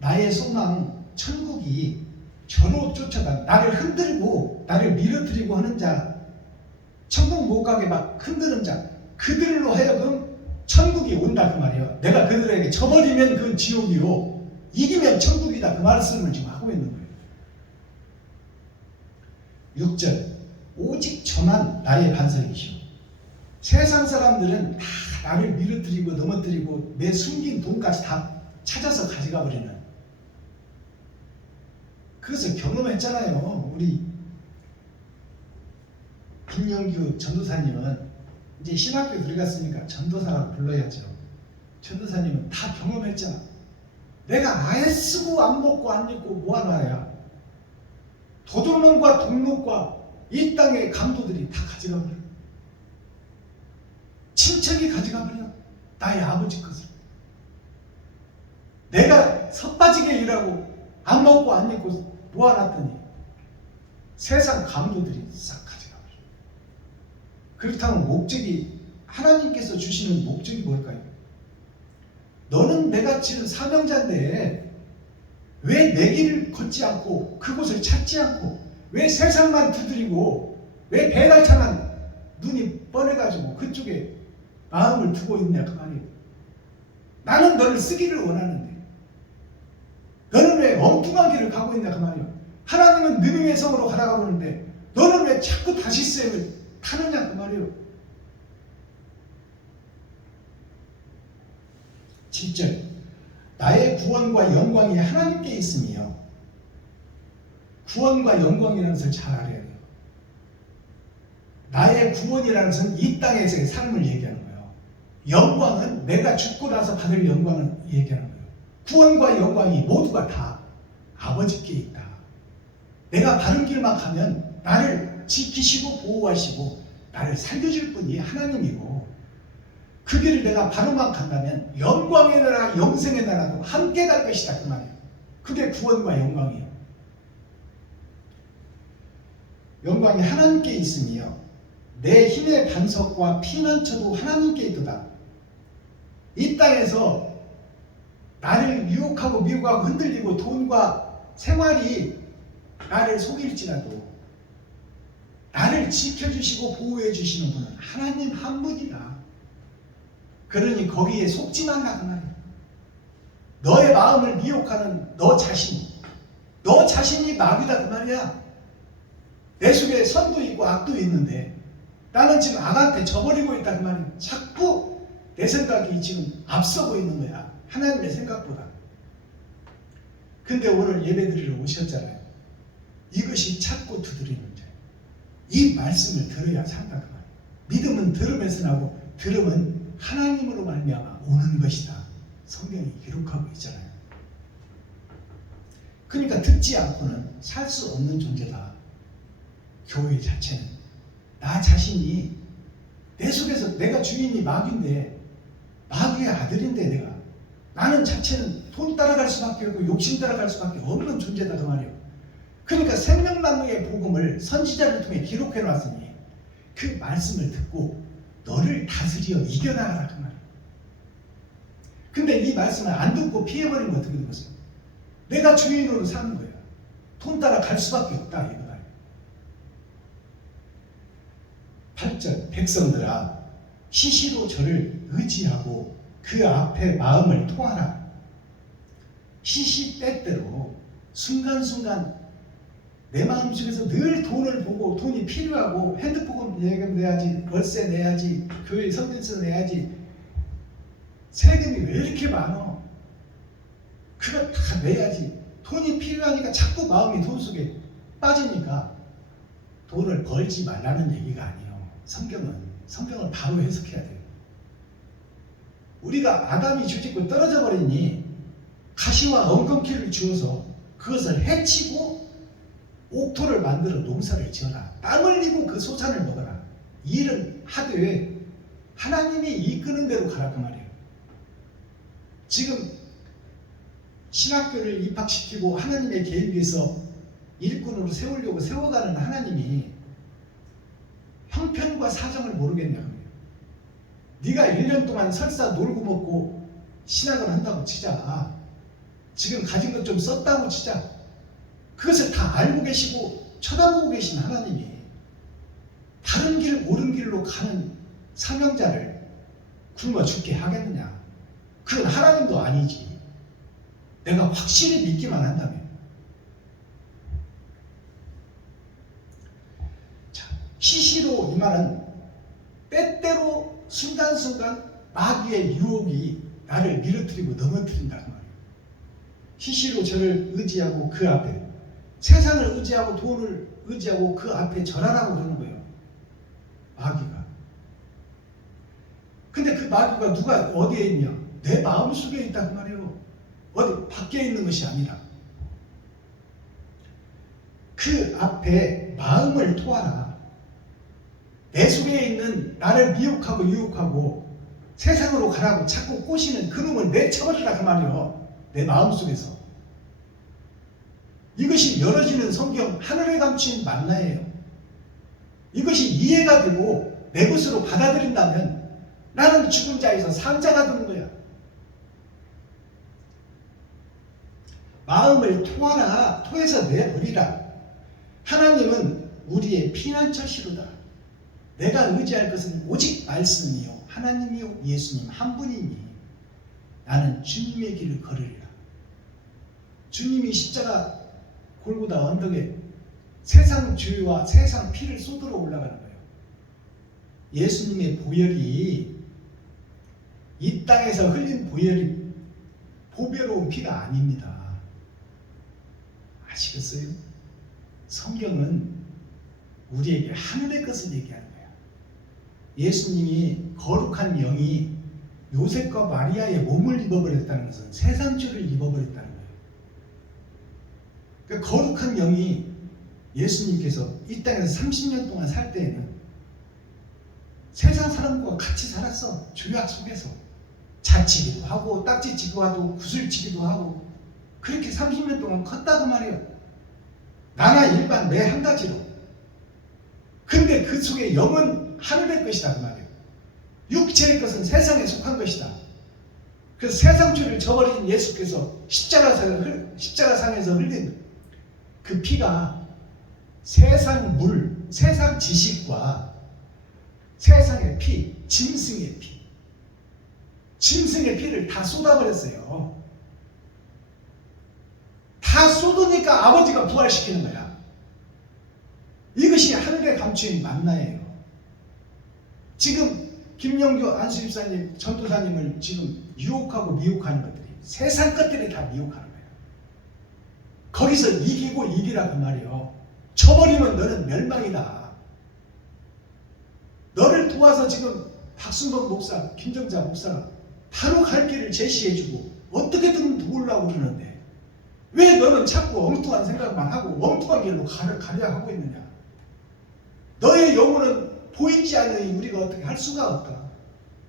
나의 소망 천국이 저로 쫓아가 나를 흔들고 나를 밀어뜨리고 하는 자, 천국 못 가게 막 흔드는 자, 그들로 하여금 천국이 온다 그 말이에요. 내가 그들에게 져버리면 그 지옥이요 이기면 천국이다 그 말씀을 지금 하고 있는 거예요. 6절 오직 저만 나의 반석이시오. 세상 사람들은 다 나를 밀어뜨리고 넘어뜨리고 내 숨긴 돈까지 다 찾아서 가져가 버리는 그것을 경험했잖아요. 우리 김영규 전도사님은 이제 신학교 들어갔으니까 전도사라고 불러야죠. 전도사님은 다 경험했잖아. 내가 아예 쓰고 안 먹고 안 입고 뭐하나야. 도둑놈과 동록과 이 땅의 강도들이 다 가져가 버려. 친척이 가져가 버려. 나의 아버지 것을. 내가 섣빠지게 일하고 안 먹고 안 입고 모아놨더니 세상 강도들이 싹 가져가 버려. 그렇다면 목적이 하나님께서 주시는 목적이 뭘까요? 너는 내가 지은 사명자인데 왜 내 길을 걷지 않고 그곳을 찾지 않고 왜 세상만 두드리고 왜 배달차만 눈이 뻔해가지고 그쪽에 마음을 두고 있냐 그 말이에요. 나는 너를 쓰기를 원하는데 너는 왜 엉뚱한 길을 가고 있냐 그 말이에요. 하나님은 느느웨 성으로 가라고 그러는데 너는 왜 자꾸 다시스를 타느냐 그 말이에요. 7절 나의 구원과 영광이 하나님께 있으며 구원과 영광이라는 것을 잘 알아야 돼요. 나의 구원이라는 것은 이 땅에서의 삶을 얘기하는 거예요. 영광은 내가 죽고 나서 받을 영광을 얘기하는 거예요. 구원과 영광이 모두가 다 아버지께 있다. 내가 바른 길만 가면 나를 지키시고 보호하시고 나를 살려줄 분이 하나님이고 그 길을 내가 바로만 간다면 영광의 나라 영생의 나라도 함께 갈 것이다 그 말이에요. 그게 구원과 영광이에요. 영광이 하나님께 있으며 내 힘의 반석과 피난처도 하나님께 있도다. 이 땅에서 나를 유혹하고 미혹하고 흔들리고 돈과 생활이 나를 속일지라도 나를 지켜주시고 보호해 주시는 분은 하나님 한 분이다. 그러니 거기에 속지 말라 그 말이에요. 너의 마음을 미혹하는 너 자신이 마귀다 그 말이야. 내 속에 선도 있고 악도 있는데 나는 지금 악한테 져버리고 있다 그 말이에요. 자꾸 내 생각이 지금 앞서고 있는 거야. 하나님의 생각보다. 근데 오늘 예배드리러 오셨잖아요. 이것이 찾고 두드리는 자예요. 이 말씀을 들어야 산다 그 말이에요. 믿음은 들으면서 나고 들음은 하나님으로 말미암아 오는 것이다. 성경이 기록하고 있잖아요. 그러니까 듣지 않고는 살 수 없는 존재다. 교회 자체는 나 자신이 내 속에서 내가 주인이 마귀인데 마귀의 아들인데 나는 자체는 돈 따라갈 수밖에 없고 욕심 따라갈 수밖에 없는 존재다 그 말이에요. 그러니까 생명나무의 복음을 선지자를 통해 기록해 놨으니 그 말씀을 듣고 너를 다스려 이겨나가라 그 말이에요. 근데 이 말씀을 안 듣고 피해버리면 어떻게 되겠어요? 내가 주인으로 사는 거야. 돈 따라 갈 수밖에 없다 이 말이에요. 8절 백성들아 시시로 저를 의지하고 그 앞에 마음을 토하라. 시시때때로 순간순간 내 마음속에서 늘 돈을 보고 돈이 필요하고 핸드폰 예금 내야지, 월세 내야지, 교회 성전세 내야지, 세금이 왜 이렇게 많어? 그거 다 내야지. 돈이 필요하니까 자꾸 마음이 돈 속에 빠지니까 돈을 벌지 말라는 얘기가 아니에요. 성경을 바로 해석해야 돼요. 우리가 아담이 죄짓고 떨어져 버리니 가시와 엉겅퀴를 주어서 그것을 해치고 옥토를 만들어 농사를 지어라. 땀 흘리고 그 소산을 먹어라. 일은 하되 하나님이 이끄는 대로 가라 그 말이에요. 지금 신학교를 입학시키고 하나님의 계획에서 일꾼으로 세우려고 세워가는 하나님이 형편과 사정을 모르겠냐. 네가 1년 동안 설사 놀고 먹고 신학을 한다고 치자. 지금 가진 것 좀 썼다고 치자. 그것을 다 알고 계시고 쳐다보고 계신 하나님이 다른 길 옳은 길로 가는 사명자를 굶어 죽게 하겠느냐. 그건 하나님도 아니지. 내가 확실히 믿기만 한다면. 자, 시시로 이 말은 때때로 순간순간 마귀의 유혹이 나를 밀어뜨리고 넘어뜨린다 그 말이에요. 시시로 저를 의지하고 그 앞에 세상을 의지하고 돈을 의지하고 그 앞에 절하라고 그러는 거예요. 마귀가. 근데 그 마귀가 누가 어디에 있냐? 내 마음속에 있다 그 말이에요. 어디 밖에 있는 것이 아니라. 그 앞에 마음을 토하라. 내 속에 있는 나를 미혹하고 유혹하고 세상으로 가라고 자꾸 꼬시는 그놈을 내쳐버리라 그 말이에요. 내 마음속에서. 이것이 열어지는 성경 하늘에 감춘 만나예요. 이것이 이해가 되고 내 것으로 받아들인다면 나는 죽은 자에서 산 자가 되는 거야. 마음을 토하라. 토해서 내버리라. 하나님은 우리의 피난처시로다. 내가 의지할 것은 오직 말씀이요 하나님이요 예수님 한 분이니 나는 주님의 길을 걸으리라. 주님이 십자가 골고다 언덕에 세상 죄와 세상 피를 쏟으러 올라가는 거예요. 예수님의 보혈이 이 땅에서 흘린 보혈이 보배로운 피가 아닙니다. 아시겠어요? 성경은 우리에게 하늘의 것을 얘기하는 거예요. 예수님이 거룩한 영이 요셉과 마리아의 몸을 입어버렸다는 것은 세상 죄를 입어버렸다는 거예요. 그러니까 거룩한 영이 예수님께서 이 땅에서 30년 동안 살 때에는 세상 사람과 같이 살았어. 죄악 속에서 자치기도 하고 딱지치기도 하고 구슬치기도 하고 그렇게 30년 동안 컸다고 말이에요. 나나 일반 매 한 가지로. 근데 그 속에 영은 하늘의 것이다 그 말이에요. 육체의 것은 세상에 속한 것이다. 그래서 세상 죄를 저버린 예수께서 십자가상에서 흘린 그 피가 세상 물, 세상 지식과 세상의 피, 짐승의 피, 짐승의 피를 다 쏟아버렸어요. 다 쏟으니까 아버지가 부활시키는 거야. 이것이 하늘의 감추인 만나예요. 지금 김영규 안수집사님, 전도사님을 지금 유혹하고 미혹하는 것들이 세상 것들이 다 미혹하는 거예요. 거기서 이기고 이기라 그 말이에요. 쳐버리면 너는 멸망이다. 너를 도와서 지금 박순범 목사, 김정자 목사가 바로 갈 길을 제시해주고 어떻게든 도우려고 그러는데 왜 너는 자꾸 엉뚱한 생각만 하고 엉뚱한 길로 가려 하고 있느냐. 너의 영혼은 보이지 않으니 우리가 어떻게 할 수가 없다.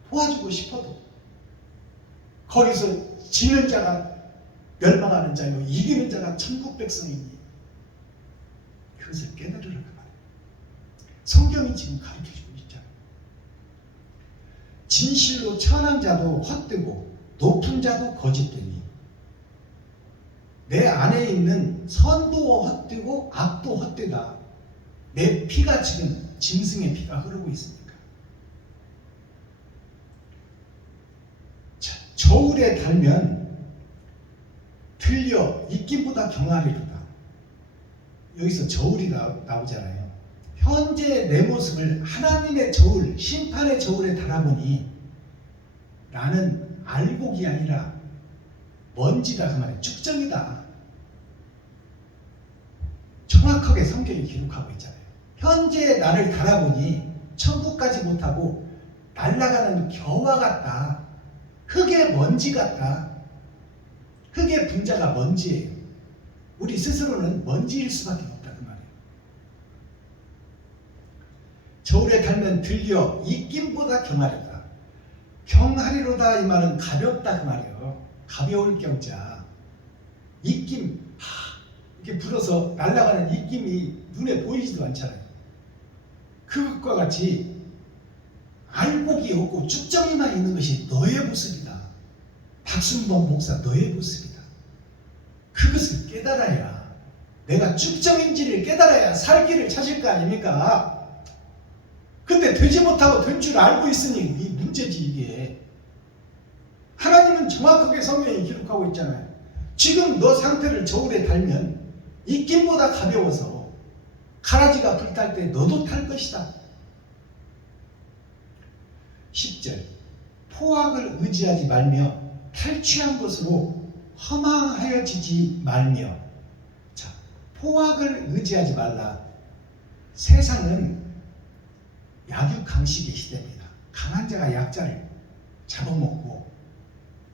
도와주고 싶어도 거기서 지는 자가 멸망하는 자요 이기는 자가 천국 백성이니 그것을 깨달으라 그 말이에요. 성경이 지금 가르쳐주고 있잖아요. 진실로 천한 자도 헛되고 높은 자도 거짓되니 내 안에 있는 선도 헛되고 악도 헛되다. 내 피가 지금 짐승의 피가 흐르고 있으니까. 자, 저울에 달면 들려 입김보다 경하리로다. 여기서 저울이 나오잖아요. 현재 내 모습을 하나님의 저울, 심판의 저울에 달아보니 나는 알곡이 아니라 먼지다 그 말이에요. 쭉정이다. 정확하게 성경이 기록하고 있잖아요. 현재 나를 달아보니 천국까지 못하고 날아가는 겨와 같다. 흙의 먼지 같다. 흙의 분자가 먼지예요. 우리 스스로는 먼지일 수밖에 없다 그 말이에요. 저울에 달면 들려 입김보다 경하리로다. 경하리로다 이 말은 가볍다 그 말이에요. 가벼울 경자. 입김 이렇게 불어서 날아가는 입김이 눈에 보이지도 않잖아요. 그것과 같이 알곡이 없고 쭉정이만 있는 것이 너의 모습이다. 박순범 목사 너의 모습이다. 그것을 깨달아야 내가 쭉정인지를 깨달아야 살 길을 찾을 거 아닙니까? 근데 되지 못하고 된 줄 알고 있으니 이 문제지 이게. 하나님은 정확하게 성경에 기록하고 있잖아요. 지금 너 상태를 저울에 달면 입김보다 가벼워서 가라지가 불탈 때 너도 탈 것이다. 10절 포악을 의지하지 말며 탈취한 것으로 허망하여지지 말며. 자, 포악을 의지하지 말라. 세상은 약육강식의 시대입니다. 강한 자가 약자를 잡아먹고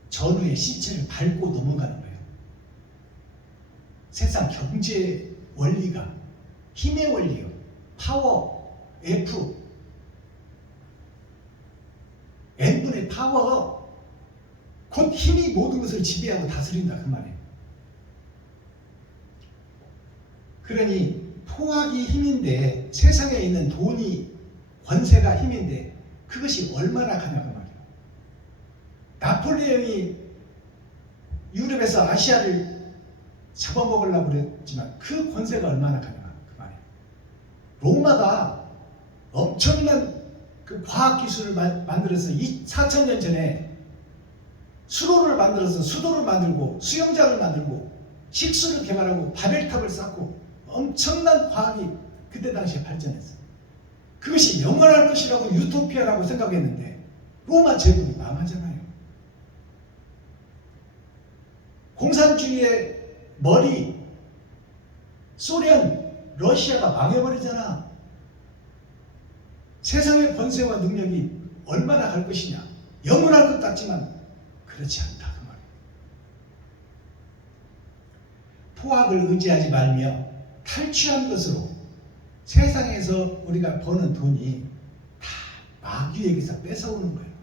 전우의 시체를 밟고 넘어가는 거예요. 세상 경제 원리가 힘의 원리요. 파워, F, N분의 파워. 곧 힘이 모든 것을 지배하고 다스린다 그 말이에요. 그러니 포악이 힘인데 세상에 있는 돈이 권세가 힘인데 그것이 얼마나 가냐 그 말이에요. 나폴레옹이 유럽에서 아시아를 잡아먹으려고 그랬지만 그 권세가 얼마나 가능한 그 말이에요. 로마가 엄청난 그 과학기술을 만들어서 4,000년 전에 수로를 만들어서 수도를 만들고 수영장을 만들고 식수를 개발하고 바벨탑을 쌓고 엄청난 과학이 그때 당시에 발전했어요. 그것이 영원할 것이라고 유토피아라고 생각했는데 로마 제국이 망하잖아요. 공산주의의 머리 소련, 러시아가 망해버리잖아. 세상의 권세와 능력이 얼마나 갈 것이냐. 영원할 것 같지만 그렇지 않다 그 말이에요. 포악을 의지하지 말며 탈취한 것으로 세상에서 우리가 버는 돈이 다 마귀에게서 뺏어오는 거예요.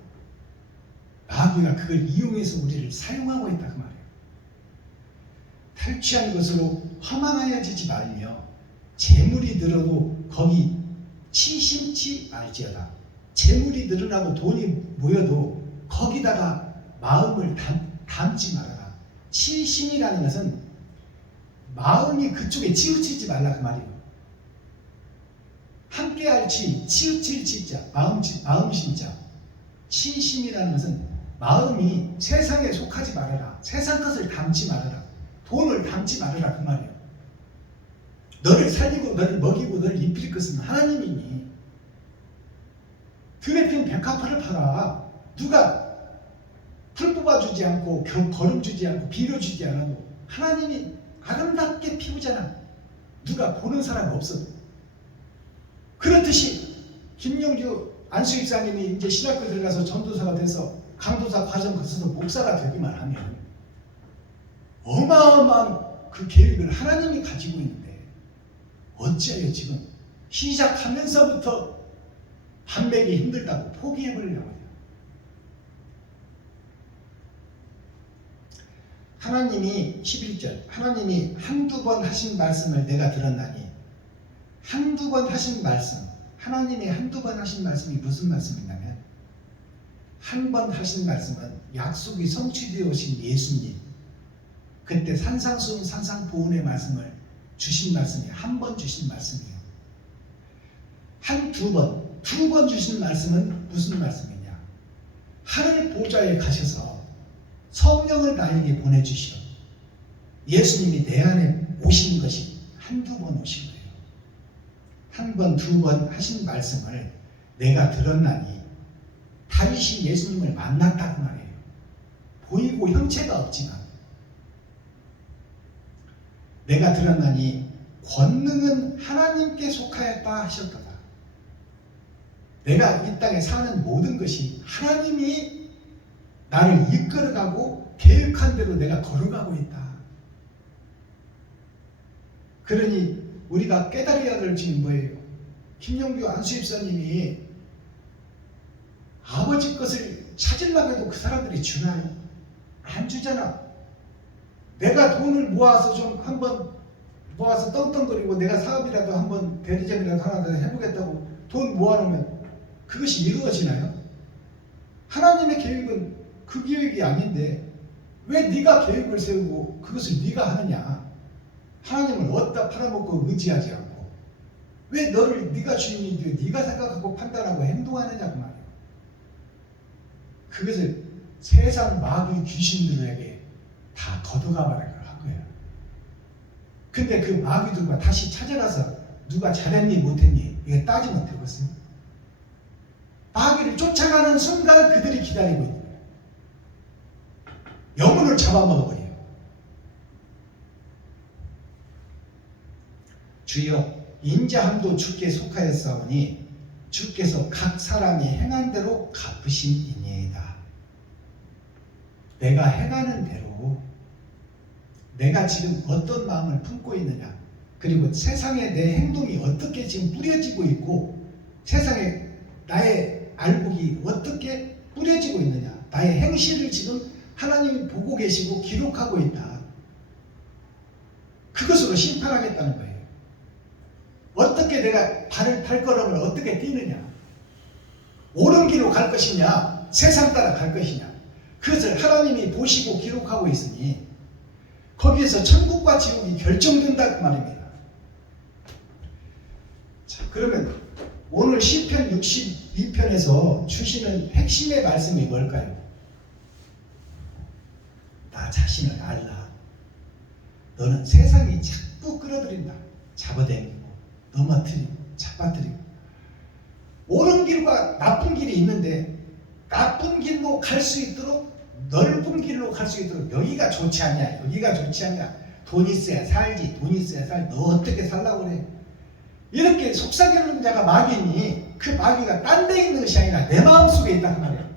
마귀가 그걸 이용해서 우리를 사용하고 있다 그 말이에요. 탈취한 것으로 허망하여지지 말며 재물이 늘어도 거기 치심치 말지어다. 재물이 늘어나고 돈이 모여도 거기다가 마음을 담지 말아라. 치심이라는 것은 마음이 그쪽에 치우치지 말라 그 말이에요. 함께할 치, 치우칠 치자, 마음 심자. 치심이라는 것은 마음이 세상에 속하지 말아라. 세상 것을 담지 말아라. 돈을 담지 말아라 그 말이에요. 너를 살리고 너를 먹이고 너를 입힐 것은 하나님이니 드레핀 백합화를 팔아. 누가 풀 뽑아주지 않고 거름 주지 않고 빌어주지 않아도 하나님이 아름답게 피우잖아. 누가 보는 사람이 없어도. 그렇듯이 김용주 안수입사님이 이제 신학교 들어가서 전도사가 돼서 강도사 과정 거쳐서 목사가 되기만 하면 어마어마한 그 계획을 하나님이 가지고 있는데 어찌하여 지금 시작하면서부터 반백이 힘들다고 포기해버리려고 해요. 하나님이 11절 하나님이 한두 번 하신 말씀을 내가 들었나니 한두 번 하신 말씀 하나님이 한두 번 하신 말씀이 무슨 말씀이냐면 한 번 하신 말씀은 약속이 성취되어 오신 예수님 그때 산상수훈 산상보훈의 말씀을 주신 말씀이 한 번 주신 말씀이에요. 두 번 주신 말씀은 무슨 말씀이냐? 하늘 보좌에 가셔서 성령을 나에게 보내주시오. 예수님이 내 안에 오신 것이 한두 번 오신 거예요. 한 번, 두 번 하신 말씀을 내가 들었나니 다윗이 예수님을 만났다고 말이에요. 보이고 형체가 없지만 내가 들었나니 권능은 하나님께 속하였다 하셨도다. 내가 이 땅에 사는 모든 것이 하나님이 나를 이끌어가고 계획한 대로 내가 걸어가고 있다. 그러니 우리가 깨달아야 될 점이 뭐예요? 김용규 안수입사님이 아버지 것을 찾으려고 해도 그 사람들이 주나요? 안 주잖아. 내가 돈을 모아서 좀 한번 모아서 떵떵거리고 내가 사업이라도 한번 대리점이라도 하나 해보겠다고 돈 모아놓으면 그것이 이루어지나요? 하나님의 계획은 그 계획이 아닌데 왜 네가 계획을 세우고 그것을 네가 하느냐? 하나님을 어디다 팔아먹고 의지하지 않고 왜 너를 네가 주인이 되어 네가 생각하고 판단하고 행동하느냐고 말이에요. 그것을 세상 마귀 귀신들에게 다 걷어가 말하는 걸 한 거예요. 근데 그 마귀들과 다시 찾아가서 누가 잘했니 못했니 이게 따지면 되겠어요? 마귀를 쫓아가는 순간 그들이 기다리고 있는 거예요. 영혼을 잡아먹어버려요. 주여 인자함도 주께 속하였사오니 주께서 각 사람이 행한 대로 갚으심이니이다. 내가 행하는 대로 내가 지금 어떤 마음을 품고 있느냐 그리고 세상에 내 행동이 어떻게 지금 뿌려지고 있고 세상에 나의 알곡이 어떻게 뿌려지고 있느냐 나의 행실을 지금 하나님이 보고 계시고 기록하고 있다. 그것으로 심판하겠다는 거예요. 어떻게 내가 발걸음을 어떻게 뛰느냐 옳은 길로 갈 것이냐 세상 따라 갈 것이냐 그것을 하나님이 보시고 기록하고 있으니 거기에서 천국과 지옥이 결정된다 그 말입니다. 자, 그러면 오늘 시편 62편에서 주시는 핵심의 말씀이 뭘까요? 나 자신을 알라. 너는 세상이 자꾸 끌어들인다. 잡아당기고 넘어뜨리고 잡아뜨리고 옳은 길과 나쁜 길이 있는데 나쁜 길로 갈 수 있도록 넓은 길로 갈 수 있도록 여기가 좋지 않냐 여기가 좋지 않냐 돈 있어야 살지 돈 있어야 살지 너 어떻게 살라고 그래 이렇게 속삭이는 자가 마귀니 그 마귀가 딴 데 있는 것이 아니라 내 마음속에 있다 그 말이에요.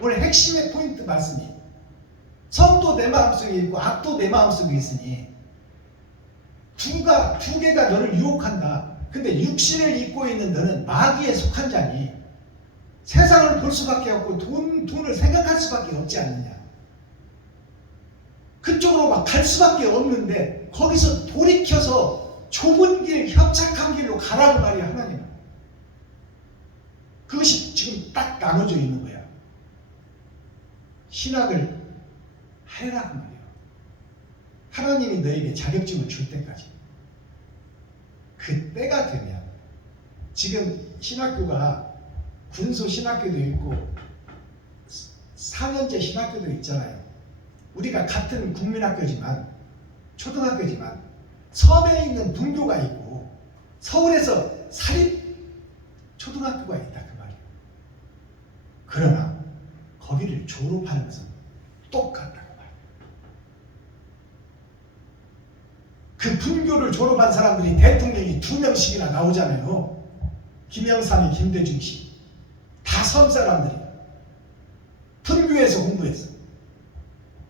오늘 핵심의 포인트 말씀이 선도 내 마음속에 있고 악도 내 마음속에 있으니 두 개가 너를 유혹한다. 근데 육신을 입고 있는 너는 마귀에 속한 자니 세상을 볼 수밖에 없고 돈을 생각할 수밖에 없지 않느냐. 그쪽으로 막 갈 수밖에 없는데 거기서 돌이켜서 좁은 길, 협착한 길로 가라고 말이야 하나님은. 그것이 지금 딱 나눠져 있는 거야. 신학을 해라 그 말이야. 하나님이 너에게 자격증을 줄 때까지. 그 때가 되면 지금 신학교가 군소 신학교도 있고 4년제 신학교도 있잖아요. 우리가 같은 국민학교지만 초등학교지만 섬에 있는 분교가 있고 서울에서 사립 초등학교가 있다 그 말이에요. 그러나 거기를 졸업하는 것은 똑같다 그 말이에요. 그 분교를 졸업한 사람들이 대통령이 2명씩이나 나오잖아요. 김영삼이 김대중씨 다 섬 사람들이 분교에서 공부했어.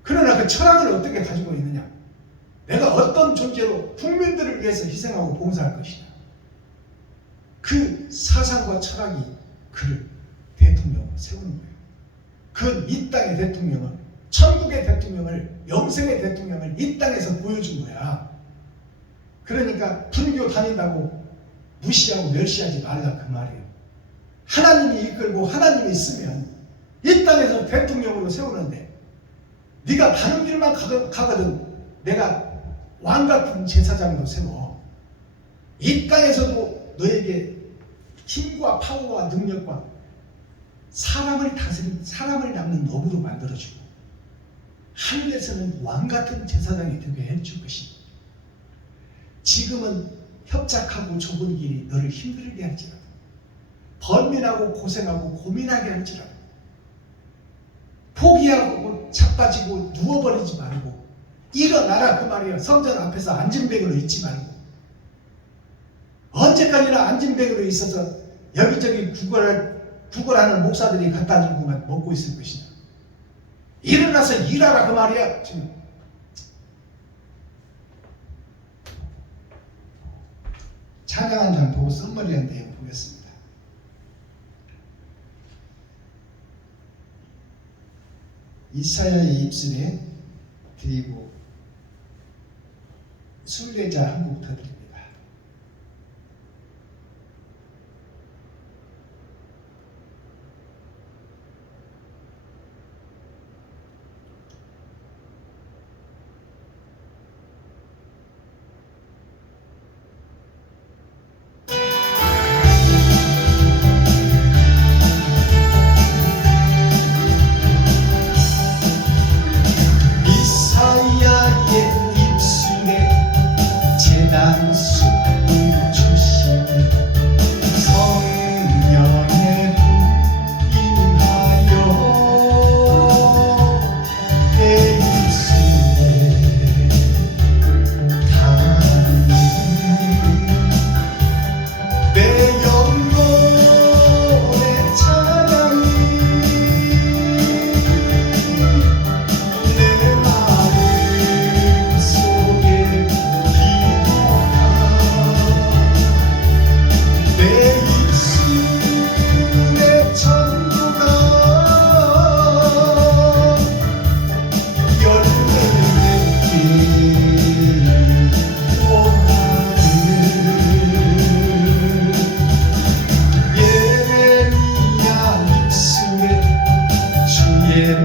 그러나 그 철학을 어떻게 가지고 있느냐. 내가 어떤 존재로 국민들을 위해서 희생하고 봉사할 것이냐. 그 사상과 철학이 그를 대통령으로 세우는 거예요. 그 이 땅의 대통령을 천국의 대통령을 영생의 대통령을 이 땅에서 보여준 거야. 그러니까 분교 다닌다고 무시하고 멸시하지 말라 그 말이에요. 하나님이 이끌고 하나님이 있으면 이 땅에서 대통령으로 세우는데 네가 다른 길만 가거든 내가 왕같은 제사장으로 세워. 이 땅에서도 너에게 힘과 파워와 능력과 사람을 다스린 사람을 낳는 노부로 만들어주고 하늘에서는 왕같은 제사장이 되게 해줄 것이니 지금은 협착하고 좁은 길이 너를 힘들게 할지라도 번민하고 고생하고 고민하게 할지라도 포기하고 자빠지고 누워버리지 말고 일어나라 그 말이에요. 성전 앞에서 앉은뱅이로 있지 말고 언제까지나 앉은뱅이로 있어서 여기저기 구걸하는 목사들이 갖다 주고만 먹고 있을 것이냐. 일어나서 일하라 그 말이야. 지금 찬양 한 장 보고 썸머리 한 내용 보겠습니다. 이사야의 입술에 드리고 순례자 한 곡 더 드립니다.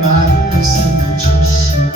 말씀 주시네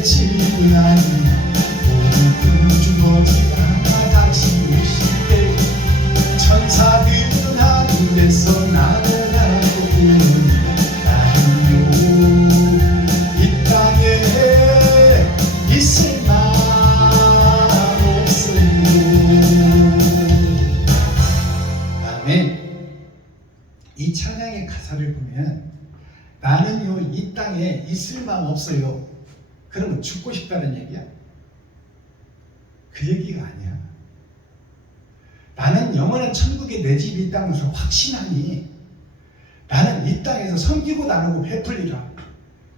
나의 집은 아니야 모두 주어지다 다시 오실 때 천사들은 하늘에서 나를 하고 나는요 이 땅에 있을 만 없어요. 아멘. 이 찬양의 가사를 보면 나는요 이 땅에 있을 마음 없어요. 그러면 죽고 싶다는 얘기야? 그 얘기가 아니야. 나는 영원한 천국에 내 집이 있다는 것을 확신하니 나는 이 땅에서 섬기고 나누고 베풀리라.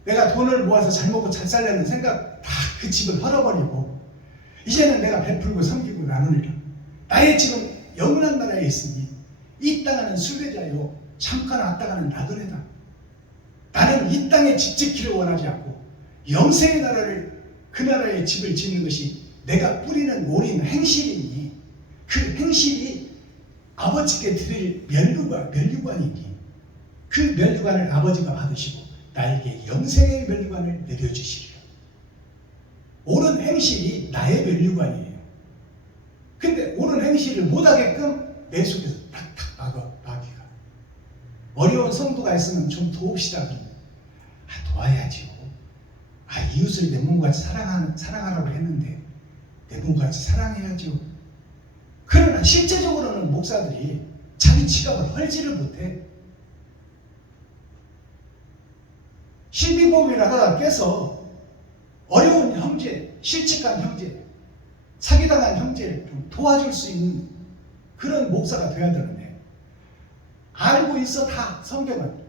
내가 돈을 모아서 잘 먹고 잘 살려는 생각 다 그 집을 헐어버리고 이제는 내가 베풀고 섬기고 나누리라. 나의 집은 영원한 나라에 있으니 이 땅은 순례자요 잠깐 왔다가는 나그네다. 나는 이 땅에 집 짓기를 원하지 않고 영생의 나라를 그 나라에 집을 짓는 것이 내가 뿌리는 옳은 행실이니 그 행실이 아버지께 드릴 면류관이니 그 면류관을 아버지가 받으시고 나에게 영생의 면류관을 내려주시리라. 옳은 행실이 나의 면류관이에요. 근데 옳은 행실을 못하게끔 내 속에서 탁탁 막기가. 어려운 성도가 있으면 좀 도웁시다. 도와야지요. 이웃을 내 몸같이 사랑하라고 했는데 내 몸같이 사랑해야죠. 그러나 실제적으로는 목사들이 자기 지갑을 헐지를 못해. 실비보험이나 하다가 깨서 어려운 형제, 실직한 형제, 사기당한 형제를 좀 도와줄 수 있는 그런 목사가 돼야 되는데 알고 있어 다 성경은.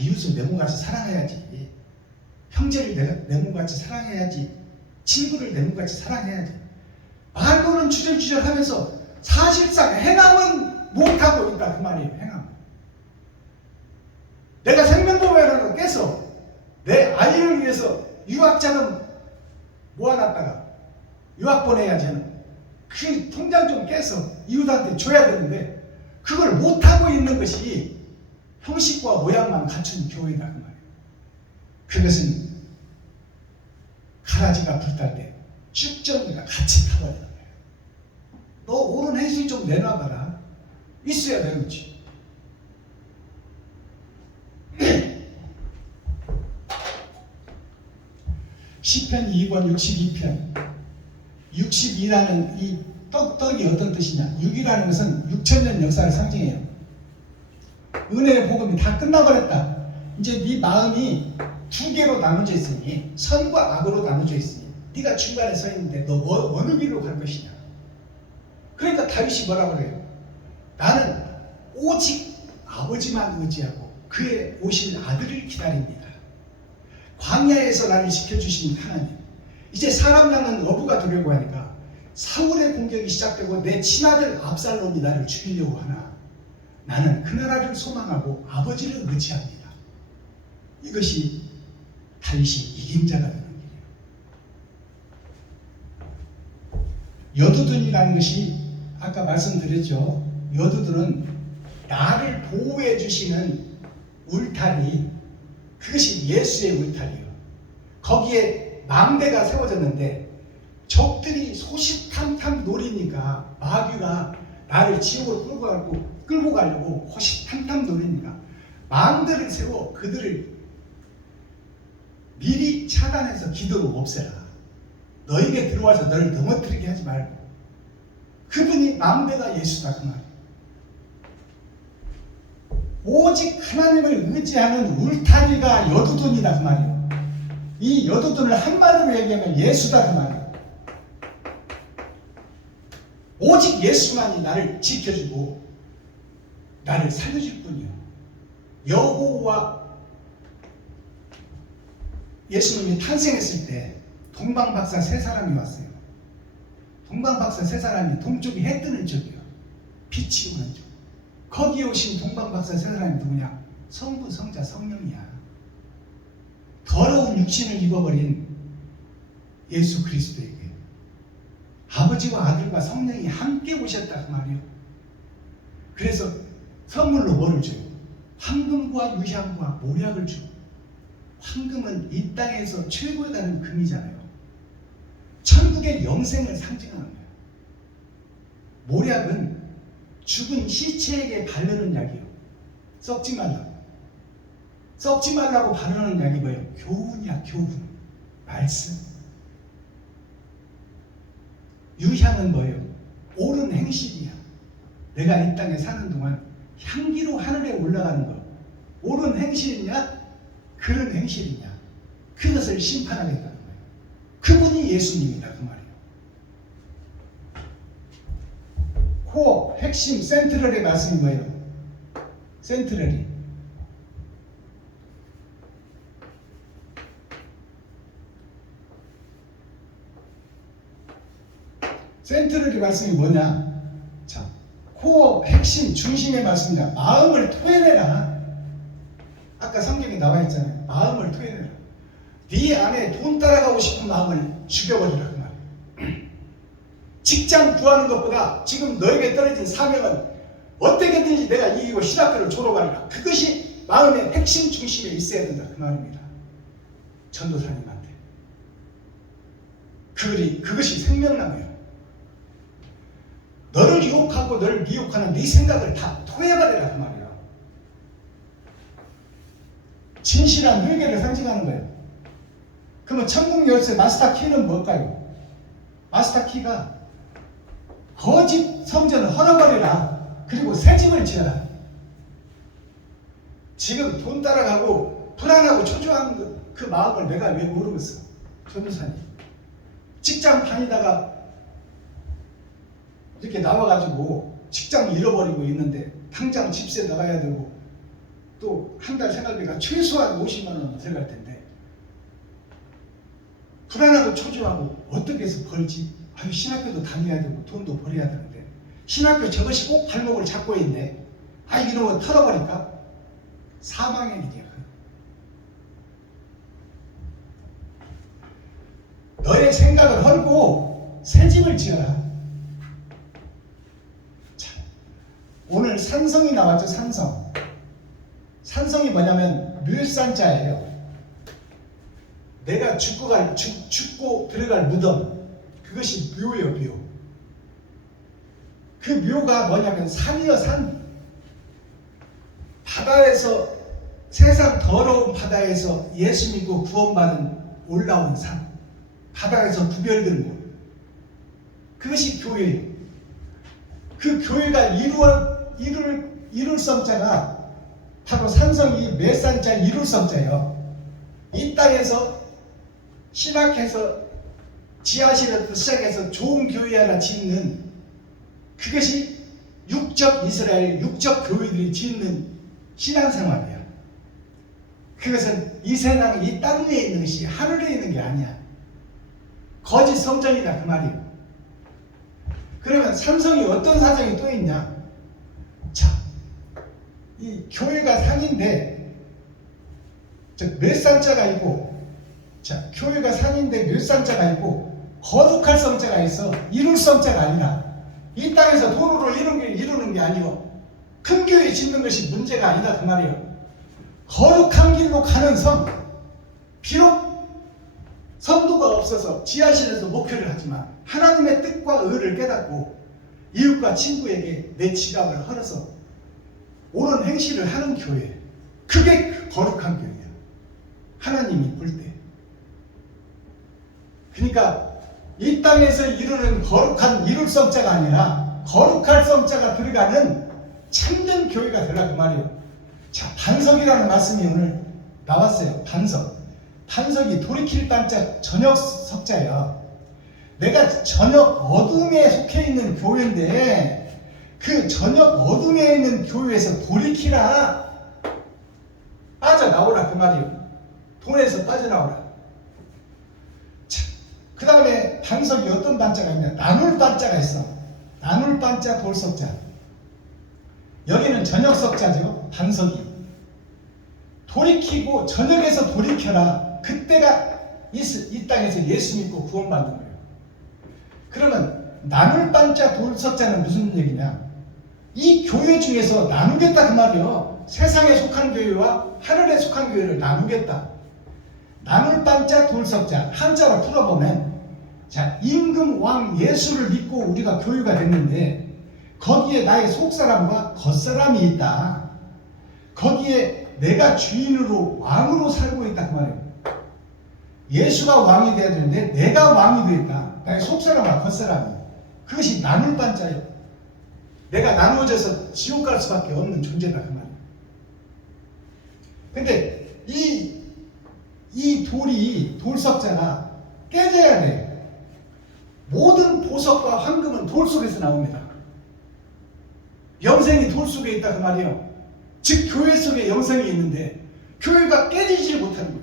이웃을 내 몸같이 사랑해야지. 형제를 내 몸같이 사랑해야지. 친구를 내 몸같이 사랑해야지. 말로는 주절주절 하면서 사실상 행함은 못하고 있다 그 말이에요. 행함. 내가 생명보험이라고 깨서 내 아이를 위해서 유학자금 모아놨다가 유학 보내야지 하는 그 통장 좀 깨서 이웃한테 줘야 되는데 그걸 못하고 있는 것이 형식과 모양만 갖춘 교회다 그 말이에요. 그것은 가라지가 불탈 때 쭉정이가 같이 타버리는 거예요. 너 옳은 행실 좀 내놔봐라. 있어야 되는 거지. 시편 2권 62편 62라는 이 떡이 어떤 뜻이냐. 6이라는 것은 6,000년 역사를 상징해요. 은혜의 복음이 다 끝나버렸다. 이제 네 마음이 두 개로 나눠져 있으니 선과 악으로 나눠져 있으니 네가 중간에 서 있는데 너 어느 길로 갈 것이냐. 그러니까 다윗이 뭐라고 그래요? 나는 오직 아버지만 의지하고 그의 오실 아들을 기다립니다. 광야에서 나를 지켜주신 하나님. 이제 사람 낳는 어부가 되려고 하니까 사울의 공격이 시작되고 내 친아들 압살롬이 나를 죽이려고 하나 나는 그 나라를 소망하고 아버지를 의지합니다. 이것이 다윗이 이긴 자가 되는 길이에요. 여두둔이라는 것이 아까 말씀드렸죠. 여두둔은 나를 보호해 주시는 울타리, 그것이 예수의 울타리예요. 거기에 망대가 세워졌는데 적들이 소시탐탐 노리니까 마귀가 나를 지옥으로 끌고 가려고 호시탐탐 노리니까 망대를 세워 그들을 미리 차단해서 기도로 없애라. 너에게 들어와서 너를 넘어뜨리게 하지 말고. 그분이 망대가 예수다 그 말이에요. 오직 하나님을 의지하는 울타리가 여두둔이다 그 말이에요. 이 여두둔을 한마디로 얘기하면 예수다 그 말이에요. 오직 예수만이 나를 지켜주고 나를 살려줄 뿐이요. 여호와 예수님이 탄생했을 때 동방박사 세 사람이 왔어요. 동방박사 세 사람이 동쪽이 해 뜨는 쪽이요. 빛이 오는 쪽. 거기에 오신 동방박사 세 사람이 누구냐? 성부, 성자, 성령이야. 더러운 육신을 입어버린 예수 그리스도에게 아버지와 아들과 성령이 함께 오셨다 그 말이에요. 그래서 선물로 뭐를 줘요? 황금과 유향과 모략을 주고 황금은 이 땅에서 최고에 가는 금이잖아요. 천국의 영생을 상징하는 거예요. 모략은 죽은 시체에게 바르는 약이에요. 썩지 말라고. 썩지 말라고 바르는 약이 뭐예요? 교훈이야, 교훈. 말씀. 유향은 뭐예요? 옳은 행실이야. 내가 이 땅에 사는 동안 향기로 하늘에 올라가는 거. 옳은 행실이냐? 그런 행실이냐? 그것을 심판하겠다는 거예요. 그분이 예수님이다, 그 말이에요. 코어 핵심 센트럴의 말씀이 뭐예요? 센트럴이 센트럴의 말씀이 뭐냐? 자, 코어 핵심 중심의 말씀이냐? 마음을 토해내라. 아까 성경에 나와 있잖아요. 마음을 토해내라. 네 안에 돈 따라가고 싶은 마음을 죽여버리라, 그 말이에요. 직장 구하는 것보다 지금 너에게 떨어진 사명은 어떻게든지 내가 이기고 신학교를 졸업하리라. 그것이 마음의 핵심 중심에 있어야 된다, 그 말입니다. 전도사님한테. 그것이 생명나무예요. 너를 유혹하고 너를 미혹하는 네 생각을 다 토해버리라, 그 말이에요. 진실한 회개를 상징하는 거예요. 그러면 천국 열쇠 마스터 키는 뭘까요? 마스터 키가 거짓 성전을 헐어버리라. 그리고 새 집을 지어라. 지금 돈 따라가고 불안하고 초조한 그 마음을 내가 왜 모르겠어? 전도사님. 직장 다니다가 이렇게 나와가지고 직장 잃어버리고 있는데 당장 집세 나가야 되고 또 한 달 생활비가 최소한 50만 원 들어갈 텐데 불안하고 초조하고 어떻게 해서 벌지? 아유, 신학교도 다녀야 되고 돈도 벌어야 되는데 신학교 저것이 꼭 발목을 잡고 있네. 아, 이런 거 털어버릴까? 사망의 길이야. 너의 생각을 헐고 새 집을 지어라. 자, 오늘 산성이 나왔죠. 산성. 산성이 뭐냐면 묘산자예요. 내가 죽고 들어갈 무덤. 그것이 묘예요, 묘. 그 묘가 뭐냐면 산이요, 산. 바다에서, 세상 더러운 바다에서 예수 믿고 구원받은 올라온 산. 바다에서 구별된 곳. 그것이 교회예요. 그 교회가 이룰 성자가 바로 산성이 맷산자 이룰 성자예요. 이 땅에서 신학해서 지하실에서 시작해서 좋은 교회 하나 짓는 그것이 육적 이스라엘, 육적 교회들이 짓는 신앙생활이야. 그것은 이 세상, 이 땅 위에 있는 것이 하늘에 있는 게 아니야. 거짓 성전이다, 그 말이에요. 그러면 삼성이 어떤 사정이 또 있냐? 자, 이 교회가 산인데 몇 산자가 있고, 자, 교회가 산인데 몇 산자가 있고 거룩할 성자가 있어. 이룰 성자가 아니라 이 땅에서 돈으로 이루는 게 아니고 큰 교회 짓는 것이 문제가 아니다, 그 말이에요. 거룩한 길로 가는 성. 비록 성도가 없어서 지하실에서 목회를 하지만 하나님의 뜻과 의를 깨닫고 이웃과 친구에게 내 지갑을 헐어서 옳은 행실을 하는 교회. 그게 거룩한 교회야. 하나님이 볼 때. 그러니까 이 땅에서 이루는 거룩한 이룰 성자가 아니라 거룩할 성자가 들어가는 참된 교회가 되라, 그 말이에요. 자, 반석이라는 말씀이 오늘 나왔어요. 반석. 반석이 돌이킬 반짝 저녁 석자예요. 내가 저녁 어둠에 속해 있는 교회인데 그 저녁 어둠에 있는 교회에서 돌이키라. 빠져나오라, 그 말이에요. 돈에서 빠져나오라. 그 다음에 반석이 어떤 반자가 있냐? 나눌 반자가 있어. 나눌 반자, 돌석자. 여기는 저녁 석자죠. 반석이. 돌이키고 저녁에서 돌이켜라. 그때가 이 땅에서 예수 믿고 구원받는 거예요. 그러면 나눌 반자, 돌석자는 무슨 얘기냐? 이 교회 중에서 나누겠다, 그 말이에요. 세상에 속한 교회와 하늘에 속한 교회를 나누겠다. 나물반자 돌석자 한자로 풀어보면, 자, 임금 왕 예수를 믿고 우리가 교유가 됐는데 거기에 나의 속사람과 겉사람이 있다. 거기에 내가 주인으로 왕으로 살고 있다 그 말이에요. 예수가 왕이 돼야 되는데 내가 왕이 되었다. 나의 속사람과 겉사람이. 그것이 나물반자예요. 내가 나누어져서 지옥 갈 수밖에 없는 존재다 그 말이에요. 근데 이 돌이, 돌석자가 깨져야 돼. 모든 보석과 황금은 돌 속에서 나옵니다. 영생이 돌 속에 있다 그 말이에요. 즉 교회 속에 영생이 있는데 교회가 깨지지 못하는 거예요.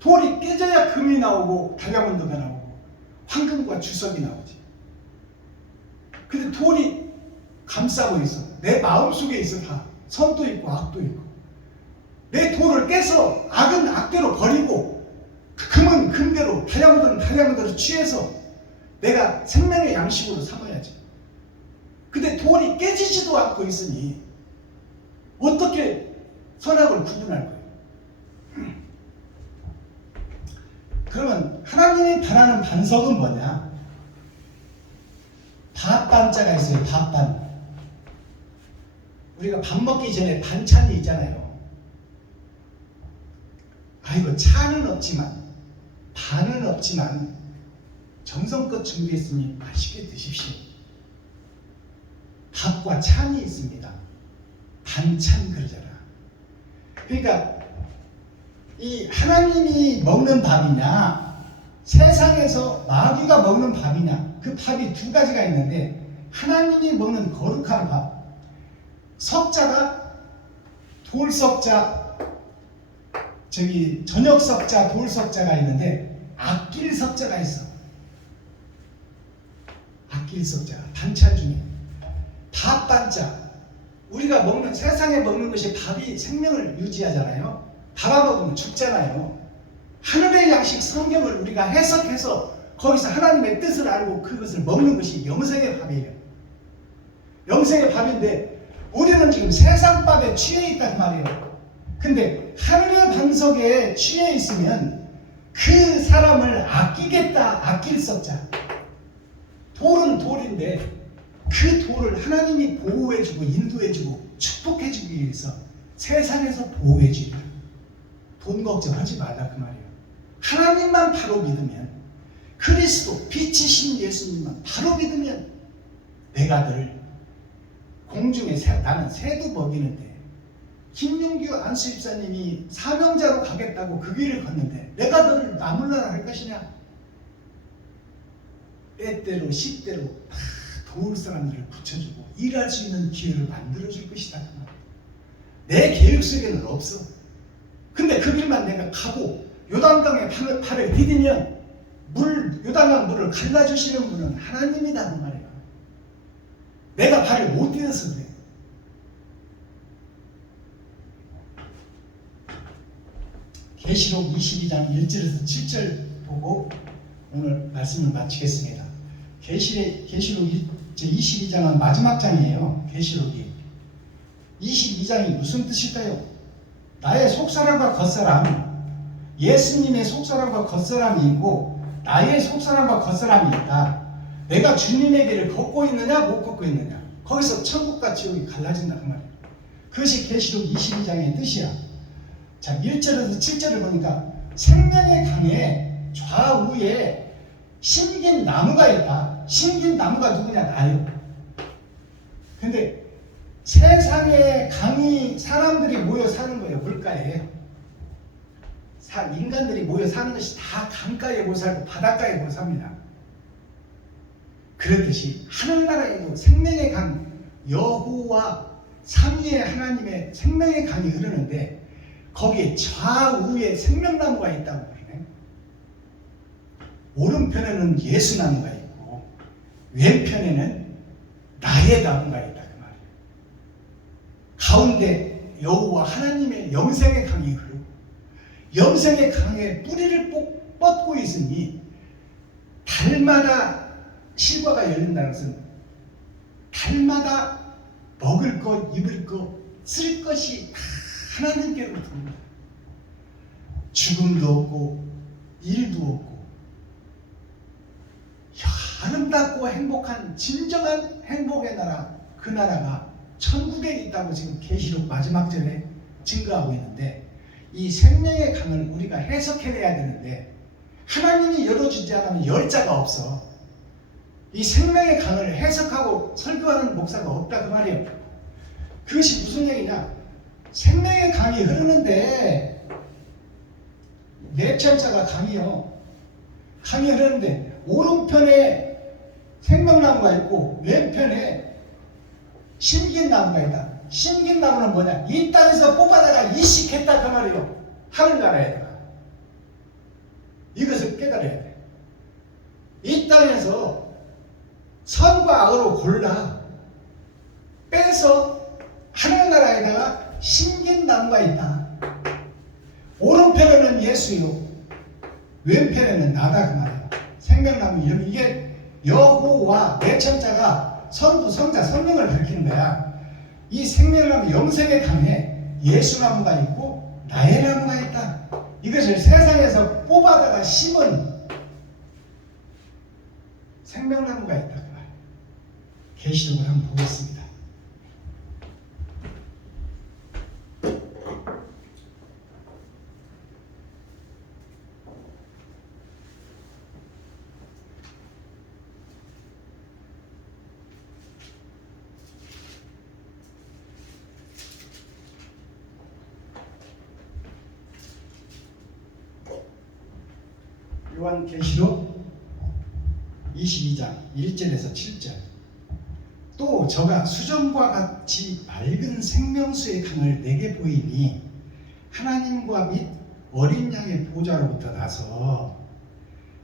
돌이 깨져야 금이 나오고 다이아몬드가 나오고 황금과 주석이 나오지. 근데 돌이 감싸고 있어. 내 마음속에 있어. 다 선도 있고 악도 있고. 내 돌을 깨서 악은 악대로 버리고 금은 금대로, 다이아몬드는 다이아몬드로 취해서 내가 생명의 양식으로 삼아야지. 근데 돌이 깨지지도 않고 있으니 어떻게 선악을 구분할 거예요? 그러면 하나님이 바라는 반석은 뭐냐? 밥반자가 있어요. 밥반. 우리가 밥 먹기 전에 반찬이 있잖아요. 아이고, 차는 없지만, 반은 없지만 정성껏 준비했으니 맛있게 드십시오. 밥과 찬이 있습니다. 반찬 그러잖아. 그러니까 이 하나님이 먹는 밥이냐, 세상에서 마귀가 먹는 밥이냐, 그 밥이 두 가지가 있는데, 하나님이 먹는 거룩한 밥, 석자가 돌석자, 저녁석자, 돌석자가 있는데 아낄 석자가 있어. 아낄 석자, 반찬 중에 밥반자. 우리가 먹는, 세상에 먹는 것이 밥이 생명을 유지하잖아요. 밥 안 먹으면 죽잖아요. 하늘의 양식 성경을 우리가 해석해서 거기서 하나님의 뜻을 알고 그것을 먹는 것이 영생의 밥이에요. 영생의 밥인데 우리는 지금 세상 밥에 취해 있단 말이에요. 근데 하늘의 반석에 취해 있으면 그 사람을 아끼겠다. 아낄 석자. 돌은 돌인데 그 돌을 하나님이 보호해주고 인도해주고 축복해주기 위해서 세상에서 보호해주리라. 돈 걱정하지 말라 그 말이에요. 하나님만 바로 믿으면, 그리스도 빛이신 예수님만 바로 믿으면 내가 늘 공중에 나는 새도 먹이는데 김용규 안수집사님이 사명자로 가겠다고 그 길을 걷는데 내가 너를 나물나라 할 것이냐? 때때로 시대로 다 도울 사람들을 붙여주고 일할 수 있는 기회를 만들어줄 것이다. 내 계획 속에는 없어. 근데 그 길만 내가 가고 요단강에 발을 디디면 요단강 물을 갈라주시는 분은 하나님이다 그 말이야. 내가 발을 못 디뎌서 그래. 계시록 22장 1절에서 7절 보고 오늘 말씀을 마치겠습니다. 계시록 22장은 마지막 장이에요. 계시록이 22장이 무슨 뜻일까요? 나의 속사람과 겉사람, 예수님의 속사람과 겉사람이 있고 나의 속사람과 겉사람이 있다. 내가 주님의 길을 걷고 있느냐 못 걷고 있느냐, 거기서 천국과 지옥이 갈라진다 그 말이에요. 그것이 계시록 22장의 뜻이야. 자, 1절에서 7절을 보니까 생명의 강에 좌우에 심긴 나무가 있다. 심긴 나무가 누구냐? 나요. 근데 세상에 강이 사람들이 모여 사는 거예요. 물가에. 인간들이 모여 사는 것이 다 강가에 모여 살고 바닷가에 모여 삽니다. 그렇듯이 하늘나라에도 생명의 강, 여호와 삼위의 하나님의 생명의 강이 흐르는데 거기에 좌우에 생명나무가 있다고 그러네. 오른편에는 예수나무가 있고 왼편에는 나의 나무가 있다 그 말이에요. 가운데 여호와 하나님의 영생의 강이 흐르고 영생의 강에 뿌리를 뻗고 있으니 달마다 실과가 열린다는 것은 달마다 먹을 것, 입을 것, 쓸 것이 다 하나님께로부터 옵니다. 죽음도 없고 일도 없고 아름답고 행복한 진정한 행복의 나라, 그 나라가 천국에 있다고 지금 계시록 마지막 절에 증거하고 있는데, 이 생명의 강을 우리가 해석해내야 되는데 하나님이 열어주지 않으면 열 자가 없어. 이 생명의 강을 해석하고 설교하는 목사가 없다 그 말이에요. 그것이 무슨 얘기냐? 생명의 강이 흐르는데 내천자가 강이요. 강이 흐르는데 오른편에 생명나무가 있고 왼편에 심긴 나무가 있다. 심긴 나무는 뭐냐? 이 땅에서 뽑아다가 이식했다 그 말이에요. 하늘나라에다가. 이것을 깨달아야 돼. 이 땅에서 선과 악으로 골라 빼서 하늘나라에다가 심긴 나무가 있다. 오른편에는 예수요, 왼편에는 나다 그 말이에요. 생명나무 이름, 이게 여호와 내천자가 선부, 성자, 성령을 가리키는 거야. 이 생명나무 영생의 강에 예수나무가 있고 나의 나무가 있다. 이것을 세상에서 뽑아다가 심은 생명나무가 있다. 계시록을 한번 보겠습니다. 요한계시록 22장 1절에서 7절. 또 저가 수정과 같이 맑은 생명수의 강을 내게 보이니 하나님과 및 어린 양의 보좌로부터 나서,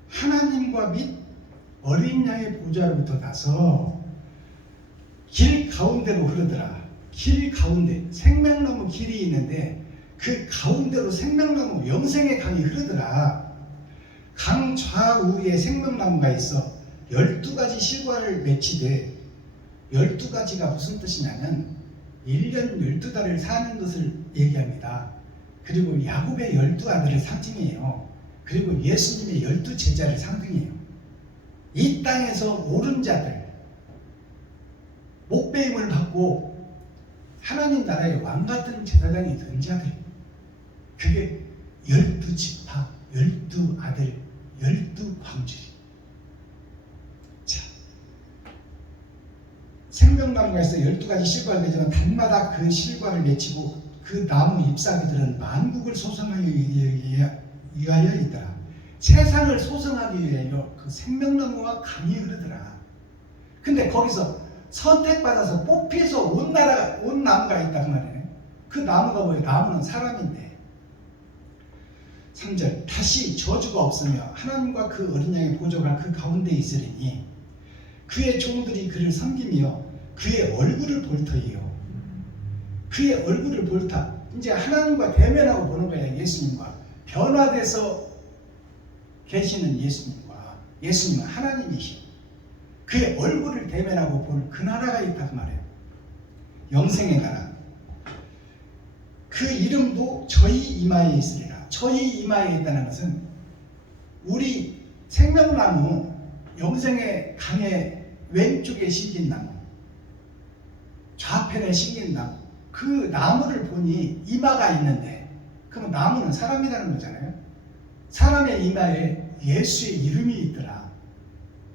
하나님과 및 어린 양의 보좌로부터 나서 길 가운데로 흐르더라. 길 가운데 생명나무 길이 있는데 그 가운데로 생명나무 영생의 강이 흐르더라. 강 좌우에 생명나무가 있어 12가지 실과를 맺히되, 12가지가 무슨 뜻이냐면 1년 12달을 사는 것을 얘기합니다. 그리고 야곱의 12아들을 상징해요. 그리고 예수님의 12제자를 상징해요. 이 땅에서 옳은 자들, 목배임을 받고 하나님 나라의 왕같은 제사장이 된 자들, 그게 12지파, 12아들, 12광주리. 자, 생명나무가 있어 12가지 실과를 맺으면 달마다 그 실과를 맺히고 그 나무 잎사귀들은 만국을 소성하기 위하여 있더라. 세상을 소성하기 위하여 그 생명나무와 강이 흐르더라. 근데 거기서 선택받아서 뽑혀서 온 나무가 있단 말이에요. 그 나무가 뭐예요? 나무는 사람인데. 3절, 다시 저주가 없으며 하나님과 그 어린 양의 보좌가 그 가운데 있으리니 그의 종들이 그를 섬기며 그의 얼굴을 볼 터이요. 그의 얼굴을 볼 터. 이제 하나님과 대면하고 보는 거야. 예수님과 변화돼서 계시는 예수님과, 예수님은 하나님이시오. 그의 얼굴을 대면하고 볼 그 나라가 있다 그 말이에요. 영생의 나라. 그 이름도 저희 이마에 있으리라. 저희 이마에 있다는 것은 우리 생명나무 영생의 강의 왼쪽에 심긴 나무, 좌편에 심긴 나무, 그 나무를 보니 이마가 있는데, 그러면 나무는 사람이라는 거잖아요. 사람의 이마에 예수의 이름이 있더라.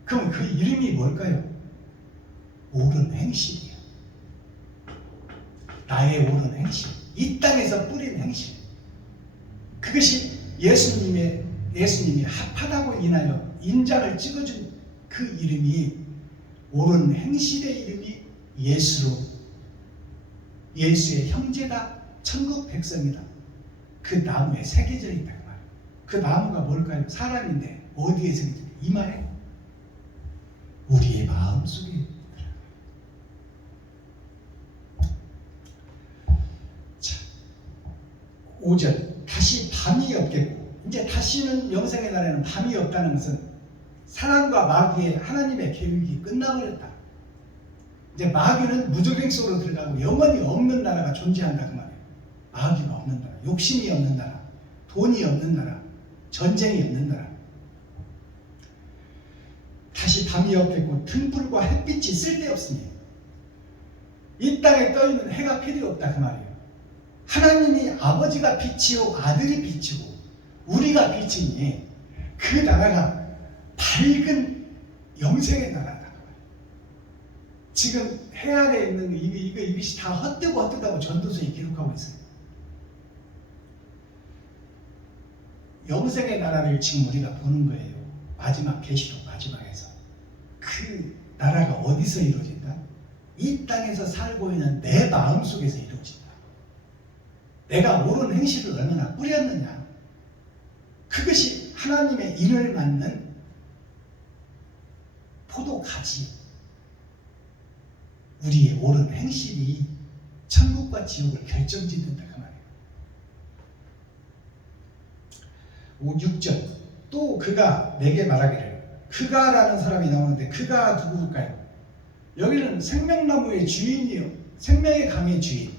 그럼 그 이름이 뭘까요? 옳은 행실이야. 나의 옳은 행실, 이 땅에서 뿌린 행실. 그것이 예수님이 합하다고 인하여 인장을 찍어준 그 이름이, 옳은 행실의 이름이 예수로, 예수의 형제다, 천국 백성이다. 그 나무에 새겨져 있다 그 말이에요. 그 나무가 뭘까요? 사람인데 어디에 새겨져 있다? 이마에? 우리의 마음속에 있더라. 자, 5절, 다시 밤이 없겠고. 이제 다시는 영생의 날에는 밤이 없다는 것은 사람과 마귀의 하나님의 계획이 끝나버렸다. 이제 마귀는 무적행 속으로 들어가고 영원히 없는 나라가 존재한다 그 말이에요. 마귀가 없는 나라, 욕심이 없는 나라, 돈이 없는 나라, 전쟁이 없는 나라. 다시 밤이 없겠고 등불과 햇빛이 쓸데없으니 이 땅에 떠있는 해가 필요 없다 그 말이에요. 하나님이 아버지가 빛이요 아들이 빛이고 우리가 빛이니 그 나라가 밝은 영생의 나라다. 지금 해 아래에 있는 이것이 다 헛되고 전도서에 기록하고 있어요. 영생의 나라를 지금 우리가 보는 거예요. 마지막 계시록 마지막에서. 그 나라가 어디서 이루어진다? 이 땅에서 살고 있는 내 마음속에서 이루어진다. 내가 옳은 행실을 얼마나 뿌렸느냐. 그것이 하나님의 인을 맞는 포도가지. 우리의 옳은 행실이 천국과 지옥을 결정짓는다 그 말이에요. 6절 또 그가 내게 말하기를, 그가라는 사람이 나오는데 그가 누구일까요? 여기는 생명나무의 주인이요, 생명의 강의 주인.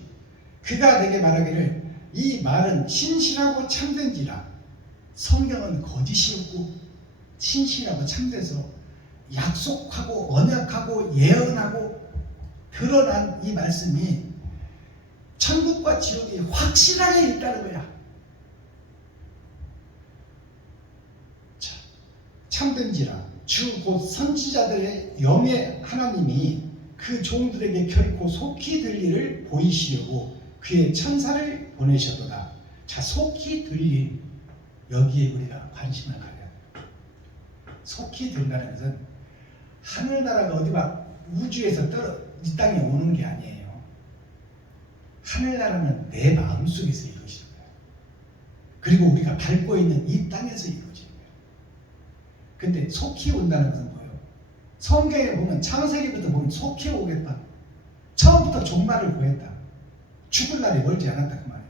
그가 내게 말하기를 이 말은 신실하고 참된지라. 성경은 거짓이 없고 신실하고 참돼서 약속하고 언약하고 예언하고 드러난 이 말씀이 천국과 지옥이 확실하게 있다는 거야. 자, 참된지라 주 곧 선지자들의 영의 하나님이 그 종들에게 결코 속히 들리를 보이시려고 그의 천사를 보내셨도다. 자, 속히 들림, 여기에 우리가 관심을 가져야 돼요. 속히 들린다는 것은 하늘나라가 어디 막 우주에서 이 땅에 오는 게 아니에요. 하늘나라는 내 마음속에서 이루어지는 거예요. 그리고 우리가 밟고 있는 이 땅에서 이루어지는 거예요. 근데 속히 온다는 것은 뭐예요? 성경에 보면 창세기부터 보면 속히 오겠다. 처음부터 종말을 보였다. 죽을 날이 멀지 않았다 그 말이에요.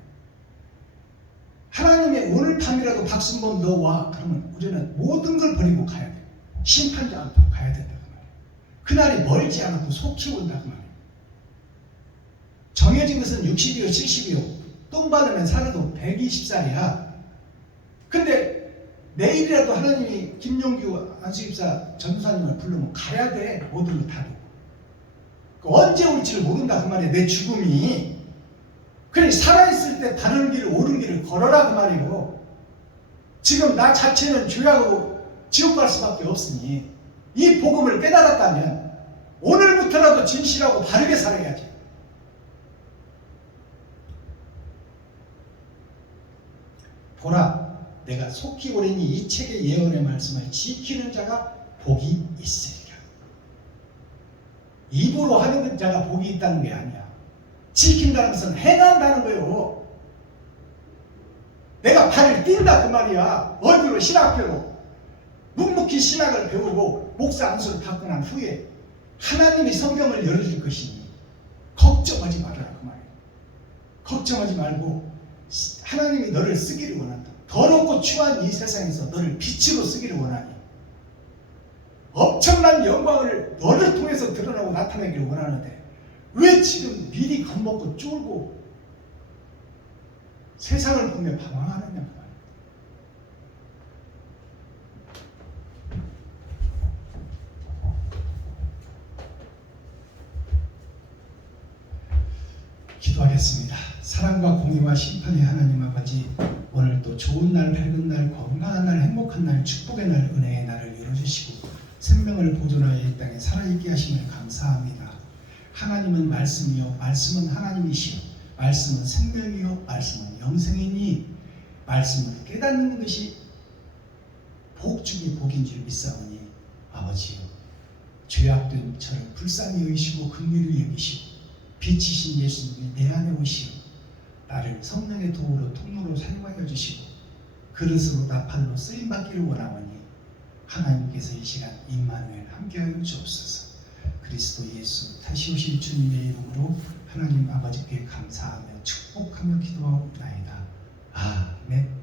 하나님의 오늘 밤이라도 박순범 너 와. 그러면 우리는 모든 걸 버리고 가야 돼요. 심판자 앞으로 가야 된다 그 말이에요. 그날이 멀지 않았고 속히 온다 그 말이에요. 정해진 것은 60이요 70이요 똥 받으면 살아도 120살이야. 근데 내일이라도 하나님이 김용규 안수집사 전도사님을 부르면 가야 돼. 모든 다. 언제 올지를 모른다 그 말이에요. 내 죽음이. 그래 살아있을 때 바른 길을 옳은 길을 걸어라 그 말이에요. 지금 나 자체는 죄하고 지옥 갈 수밖에 없으니 이 복음을 깨달았다면 오늘부터라도 진실하고 바르게 살아야지. 보라 내가 속히 오리니 이 책의 예언의 말씀을 지키는 자가 복이 있으리라. 입으로 하는 자가 복이 있다는 게 아니야. 지킨다는 것은 행한다는 거예요. 내가 발을 띈다 그 말이야. 어디로? 신학교로. 묵묵히 신학을 배우고 목사 안수를 받고 난 후에 하나님이 성경을 열어줄 것이니 걱정하지 말아라 그 말이에요. 걱정하지 말고 하나님이 너를 쓰기를 원한다. 더럽고 추한 이 세상에서 너를 빛으로 쓰기를 원하니 엄청난 영광을 너를 통해서 드러나고 나타내기를 원하는데 왜 지금 미리 겁먹고 쫄고 세상을 보며 방황하느냐 그 말이에요. 기도하겠습니다. 사랑과 공의와 심판의 하나님 아버지, 오늘 또 좋은 날, 밝은 날, 건강한 날, 행복한 날, 축복의 날, 은혜의 날을 열어주시고 생명을 보존하여 이 땅에 살아있게 하심을 감사합니다. 하나님은 말씀이요, 말씀은 하나님이시요, 말씀은 생명이요, 말씀은 영생이니 말씀을 깨닫는 것이 복중의 복인 줄 믿사오니 아버지요, 죄악된 저를 불쌍히 여기시고 긍휼히 여기시고 빛이신 예수님이 내 안에 오시어 나를 성령의 도구로 통로로 사용하여 주시고 그릇으로 나팔로 쓰임받기를 원하오니 하나님께서 이 시간 임마누엘 함께하여 주옵소서. 그리스도 예수 다시 오실 주님의 이름으로 하나님 아버지께 감사하며 축복하며 기도하옵나이다. 아멘.